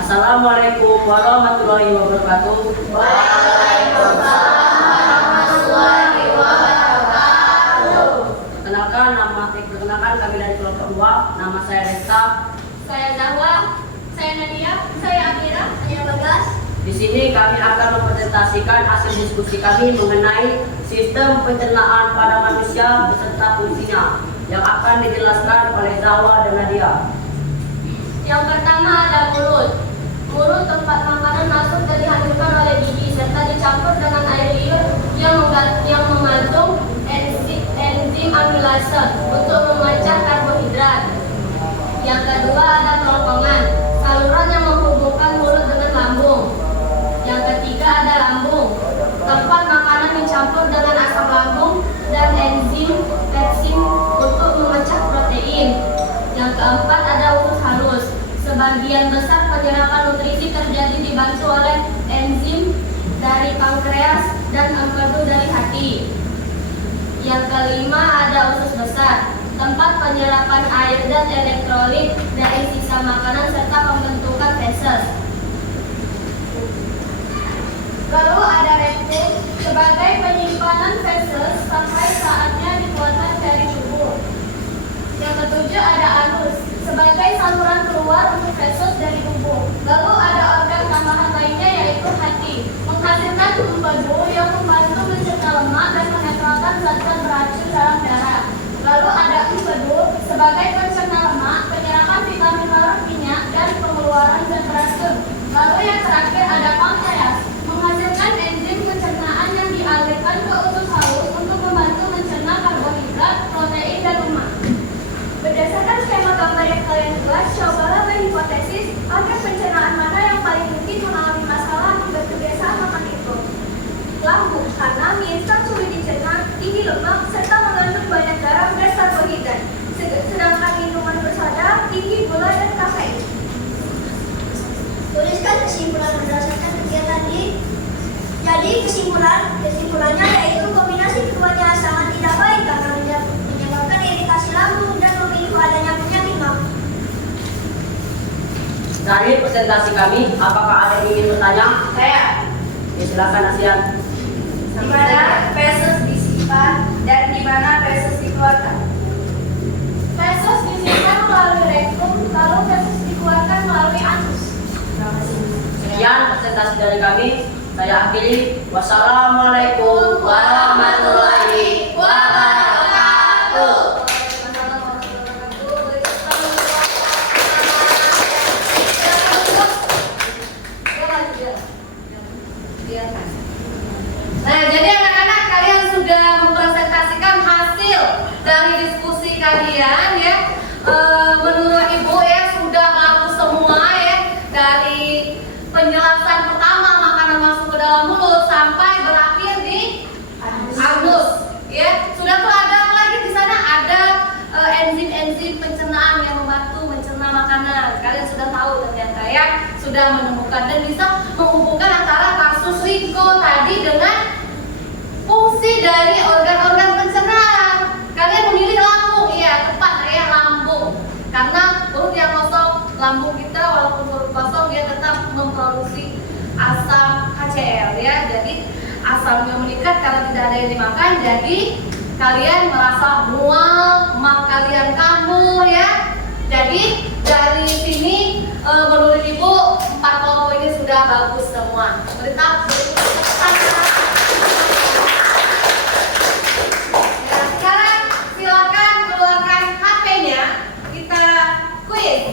Assalamualaikum warahmatullahi wabarakatuh. Waalaikumsalam warahmatullahi wabarakatuh. Perkenalkan kami dari kelompok 2. Nama saya Resta. Saya Zahwa, saya Nadia, saya Amira, saya Bagas. Di sini kami akan mempresentasikan hasil diskusi kami mengenai sistem pencernaan pada manusia beserta fungsinya, yang akan dijelaskan oleh Zahwa dan Nadia. Yang pertama ada mulut. Mulut tempat makanan masuk dan dihasilkan oleh gigi serta dicampur dengan air liur yang mengandung enzim amilase untuk memecah karbohidrat. Yang kedua ada kerongkongan, saluran yang menghubungkan mulut dengan lambung. Yang ketiga ada lambung, tempat makanan dicampur dengan asam lambung dan enzim pepsin untuk memecah protein. Yang keempat ada usus halus. Sebagian besar penyerapan nutrisi terjadi dibantu oleh enzim dari pankreas dan empedu dari hati. Yang kelima ada usus besar, tempat penyerapan air dan elektrolit dari sisa makanan serta pembentukan feses. Lalu ada rektum sebagai penyimpanan feses sampai saatnya dikeluarkan dari tubuh. Yang ketujuh ada anus sebagai saluran keluar untuk feses dari tubuh. Lalu ada organ tambahan lainnya yaitu hati, menghasilkan empedu yang membantu mencerna lemak dan menetralkan zat-zat beracun dalam darah. Lalu ada empedu sebagai pencerna lemak, penyerapan vitamin larut minyak dan pengeluaran zat beracun. Lalu yang terakhir ada pankreas, menghasilkan enzim pencernaan yang dialirkan ke usus halus untuk membantu mencerna karbohidrat, protein dan lemak. Berdasarkan skema gambar yang kalian buat, cobalah berhipotesis organ pencernaan mana yang paling mungkin mengalami masalah akibat kebiasaan makan itu. Lambung, karena mie instan sulit dicerna, tinggi lemak, serta mengandung banyak garam dan karbohidrat. Sedangkan minuman bersoda, tinggi gula dan kafein. Tuliskan kesimpulan berdasarkan kegiatan di. Jadi kesimpulannya yaitu kombinasi keduanya sangat tidak baik karena menyebabkan iritasi lambung dan memicu adanya penyakit mah. Dari presentasi kami, apakah ada yang ingin bertanya? Saya, Ya, silakan ASEAN. di mana feses disimpan dan di mana feses dikeluarkan? Feses disimpan melalui rektum, lalu feses dikeluarkan melalui anus. Sekian presentasi dari kami. Saya akhiri. Wassalamualaikum warahmatullahi wabarakatuh. Nah, jadi anak-anak, kalian sudah mempresentasikan hasil dari diskusi kalian ya. Menurut Ibu ya sudah bagus semua ya, dari penjelasan pertama makanan masuk ke dalam mulut sampai berakhir di anus ya. Sudah tuh ada apa lagi di sana? Ada enzim-enzim pencernaan yang membantu mencerna makanan. Kalian sudah tahu ternyata ya, sudah menemukan dan bisa menghubungkan antara kasus Rico tadi dengan fungsi dari organ-organ pencernaan. Kalian memilih lambung, iya tepat ya, lambung. Karena perut yang kosong, lambung kita walaupun perut kosong dia tetap memproduksi asam HCl ya. Jadi asamnya meningkat karena tidak ada yang dimakan. Jadi kalian merasa mual, mak kalian kambuh ya. Jadi dari sini menurut Ibu 4 kelompok ini sudah bagus semua. Berita. Sekarang silakan keluarkan HP-nya, kita kuis.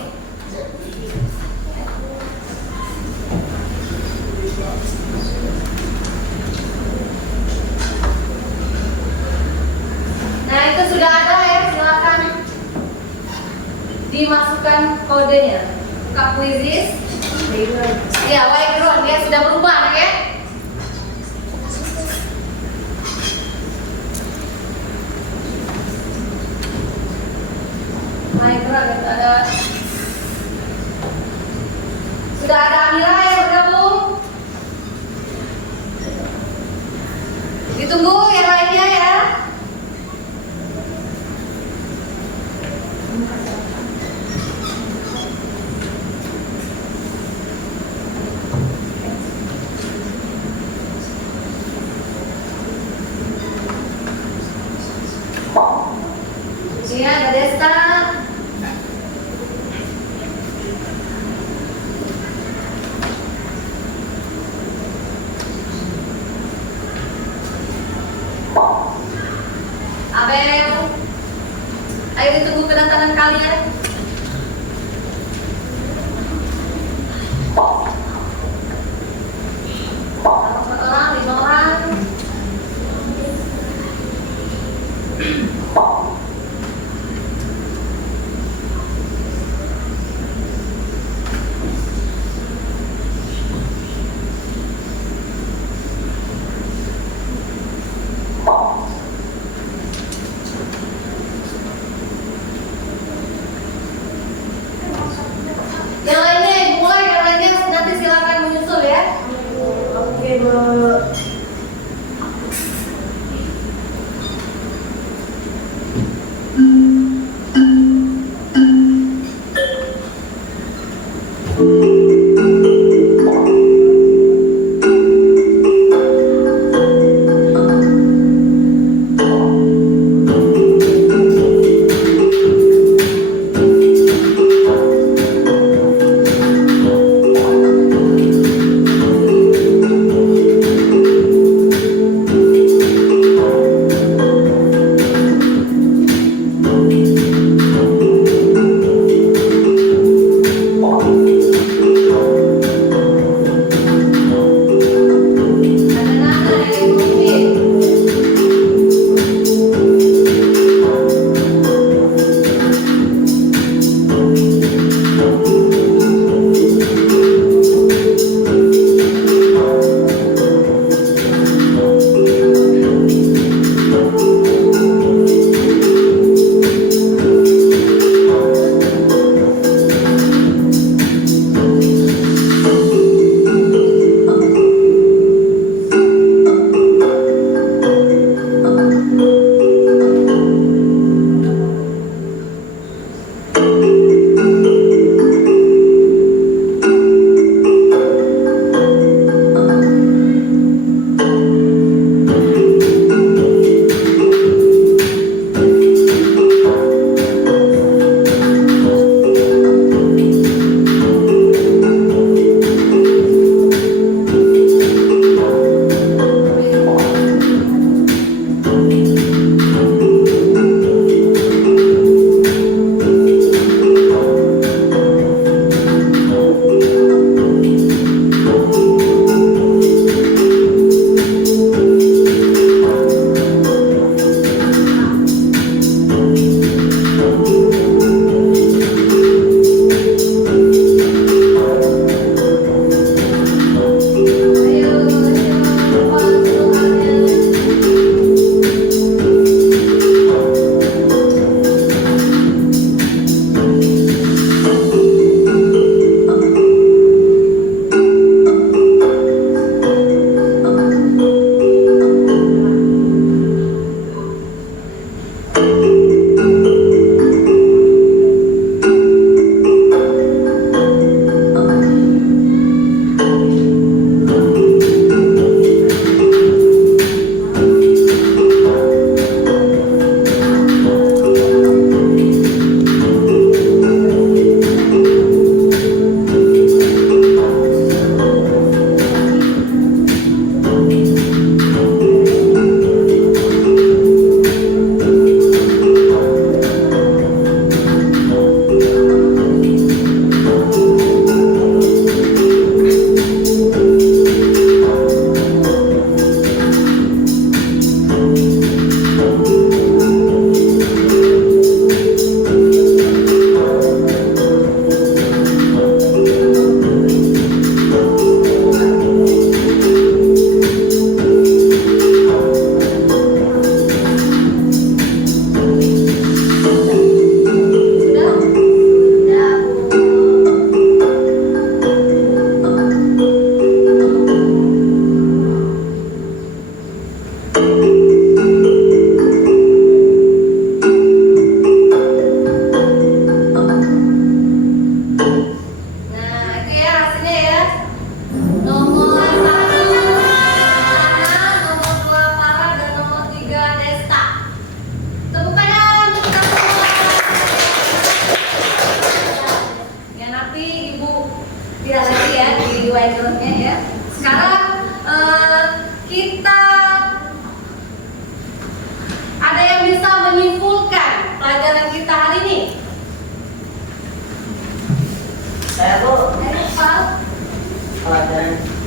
Nah itu sudah ada ya, silakan dimasukkan kodenya. Buka Quizizz. Ya, background ya sudah berubah ya. Background ada. Sudah ada Amira yang bergabung. Ditunggu yang lainnya ya. Iya, ada Desta. Abel. Ayo ditunggu kedatangan kalian. Berapa orang? 5 orang. Yang lainnya yang mulai, yang lainnya nanti silakan menyusul ya. Oke, Bu.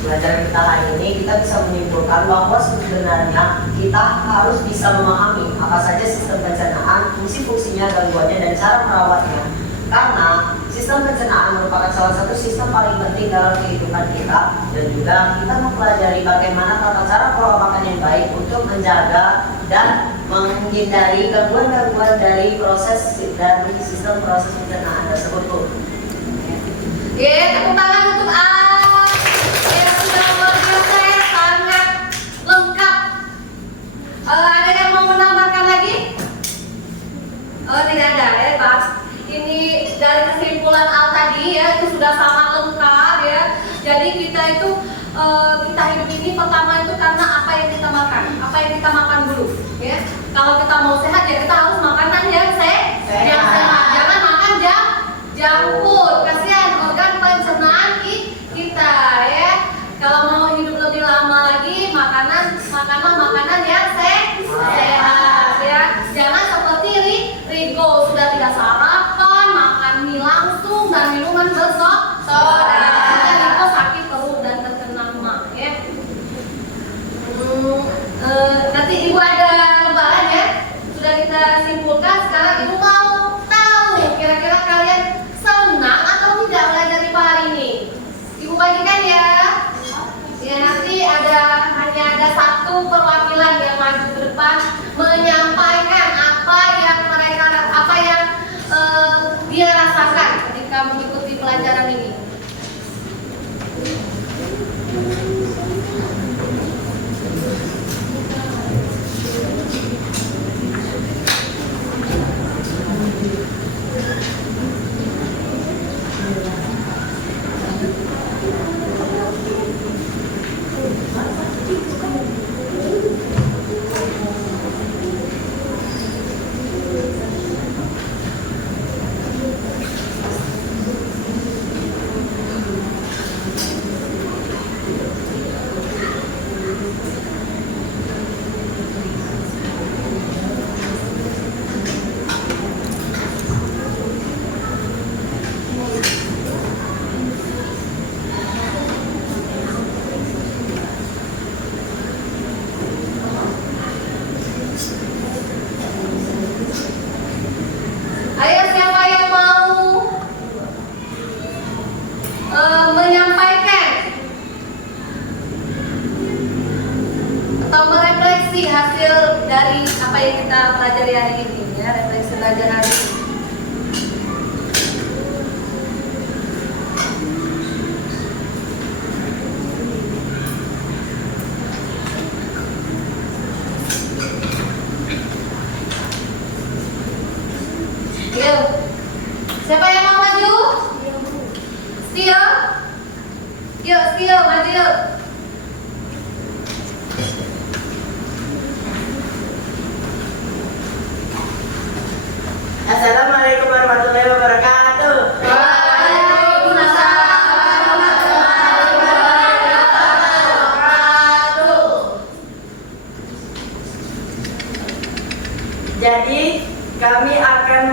pelajaran kita hari ini kita bisa menyimpulkan bahwa sebenarnya kita harus bisa memahami apa saja sistem pencernaan, fungsi-fungsinya, gangguannya, dan cara merawatnya. Karena sistem pencernaan merupakan salah satu sistem paling penting dalam kehidupan kita, dan juga kita mempelajari bagaimana tata cara pola makan yang baik untuk menjaga dan menghindari gangguan-gangguan dari sistem proses pencernaan tersebut. Tepuk tangan untuk A. Sudah luar biasa ya, sangat lengkap. Ada yang mau menambahkan lagi? Tidak ada ya, Pak. Ini dari kesimpulan Al tadi ya, itu sudah sangat lengkap. itu kita hidup ini pertama itu karena apa yang kita makan dulu, ya. Kalau kita mau sehat ya kita harus makanan yang sehat. Jangan makan junk food, kasihan organ pencernaan kita, ya. Kalau mau hidup lebih lama lagi, makanlah yang sehat, ya. Jangan seperti Rigo sudah tidak sarapan, makan mie langsung dan minuman bersoda. Rigo sakit perut dan terkena mah, ya. Nanti ibu ada lembaran ya, sudah kita simpulkan. Sekarang ibu mau tahu kira-kira kalian senang atau tidak belajar di hari ini. Ibu bagikan ya. Ya, nanti hanya ada satu perwakilan yang maju ke depan menyampaikan apa yang dia rasakan ketika mengikuti pelajaran ini. Ayo, siapa yang mau menyampaikan atau merefleksi hasil dari apa yang kita pelajari hari ini, ya, refleksi belajar hari ini. Yuk, siapa yang mau maju? Stio? Yuk, Stio, maju yuk. Assalamualaikum warahmatullahi wabarakatuh. Waalaikumsalam warahmatullahi wabarakatuh. Jadi kami akan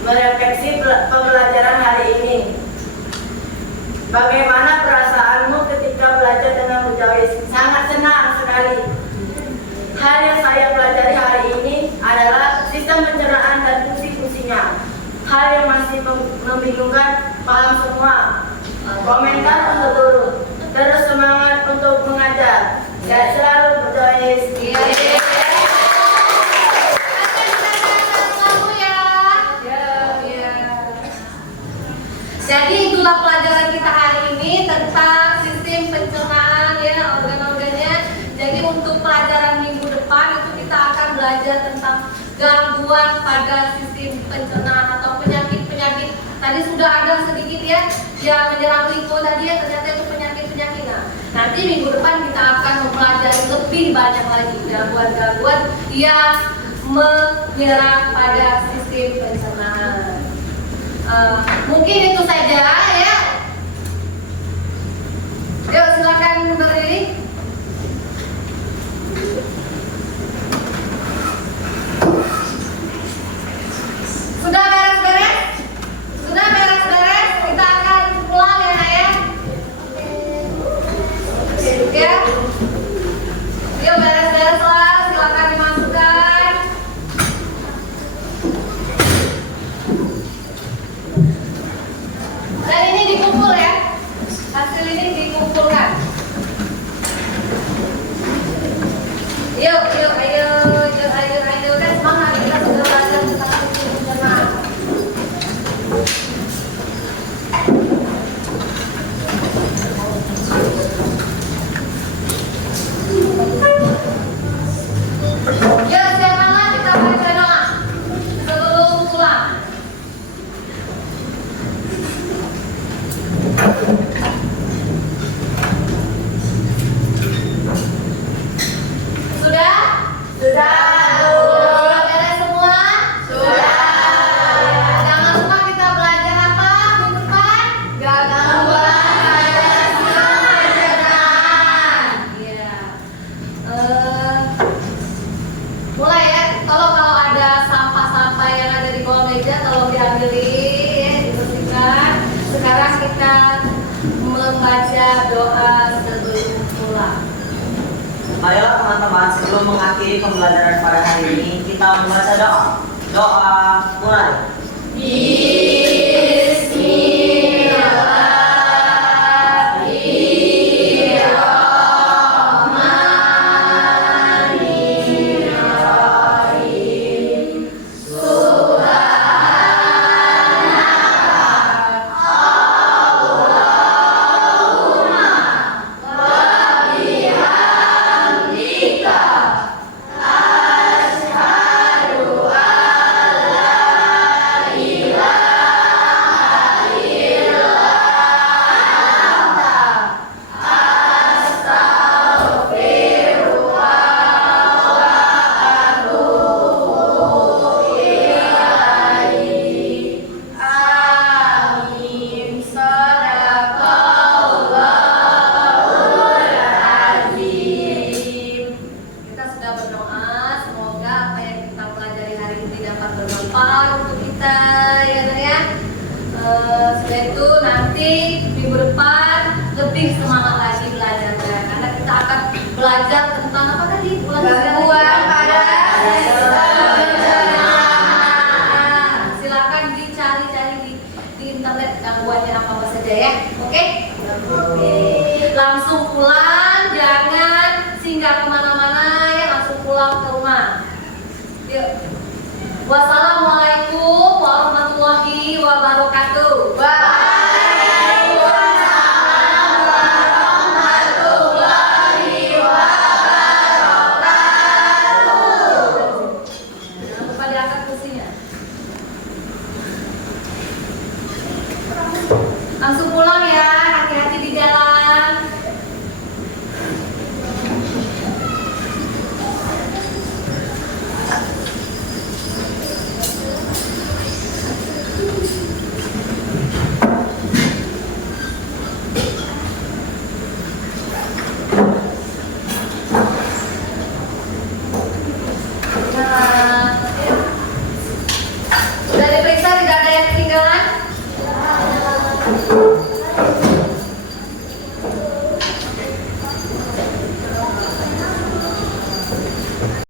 merefleksi pembelajaran hari ini. Bagaimana perasaanmu ketika belajar dengan Mujawis? Sangat senang sekali. Hal yang saya pelajari hari ini adalah sistem pencernaan dan fungsi-fungsinya. Hal yang masih membingungkan, paham semua. Komentar untuk guru. Terus semangat untuk mengajar. Sehat selalu Mujawis. Jadi itulah pelajaran kita hari ini tentang sistem pencernaan, ya, organ-organnya. Jadi untuk pelajaran minggu depan itu kita akan belajar tentang gangguan pada sistem pencernaan atau penyakit-penyakit. Tadi sudah ada sedikit ya yang menyerang Rico tadi, ya, ternyata itu penyakit-penyakit. Nah, nanti minggu depan kita akan mempelajari lebih banyak lagi gangguan-gangguan yang menyerang pada sistem pencernaan. Mungkin itu saja ya. Yuk, silakan berdiri. Sudah beres-beres? Sudah beres-beres? Kita akan pulang ya, Naya. Ya. Yuk, beres-beres lah. Silakan dimasukkan. Dan ini dikumpul ya. Hasil ini dikumpulkan. Yuk, ayo. Dan semangat kita sudah belajar tentang sistem pencernaan. Yuk, siapkanlah kita baca doa sebelum pulang. kita membaca doa sebelum pulang. Ayolah teman-teman, sebelum mengakhiri pembelajaran pada hari ini, kita membaca doa. Doa mulai. Amin. Sadaqallahul azim. Kita sudah berdoa, semoga apa yang kita pelajari hari ini dapat bermanfaat untuk kita, ya Nak, ya. Setelah itu nanti minggu depan lebih semangat lagi belajarnya, karena kita akan belajar tentang apa tadi? Gangguan pada Silakan dicari-cari di internet gangguannya apa saja ya, oke? Langsung pulang, jangan singgah kemana-mana ya, langsung pulang ke rumah. Yuk. Wassalamualaikum warahmatullahi wabarakatuh. Waalaikumsalam warahmatullahi wabarakatuh. Jangan lupa diangkat kursinya. Langsung pulang ya.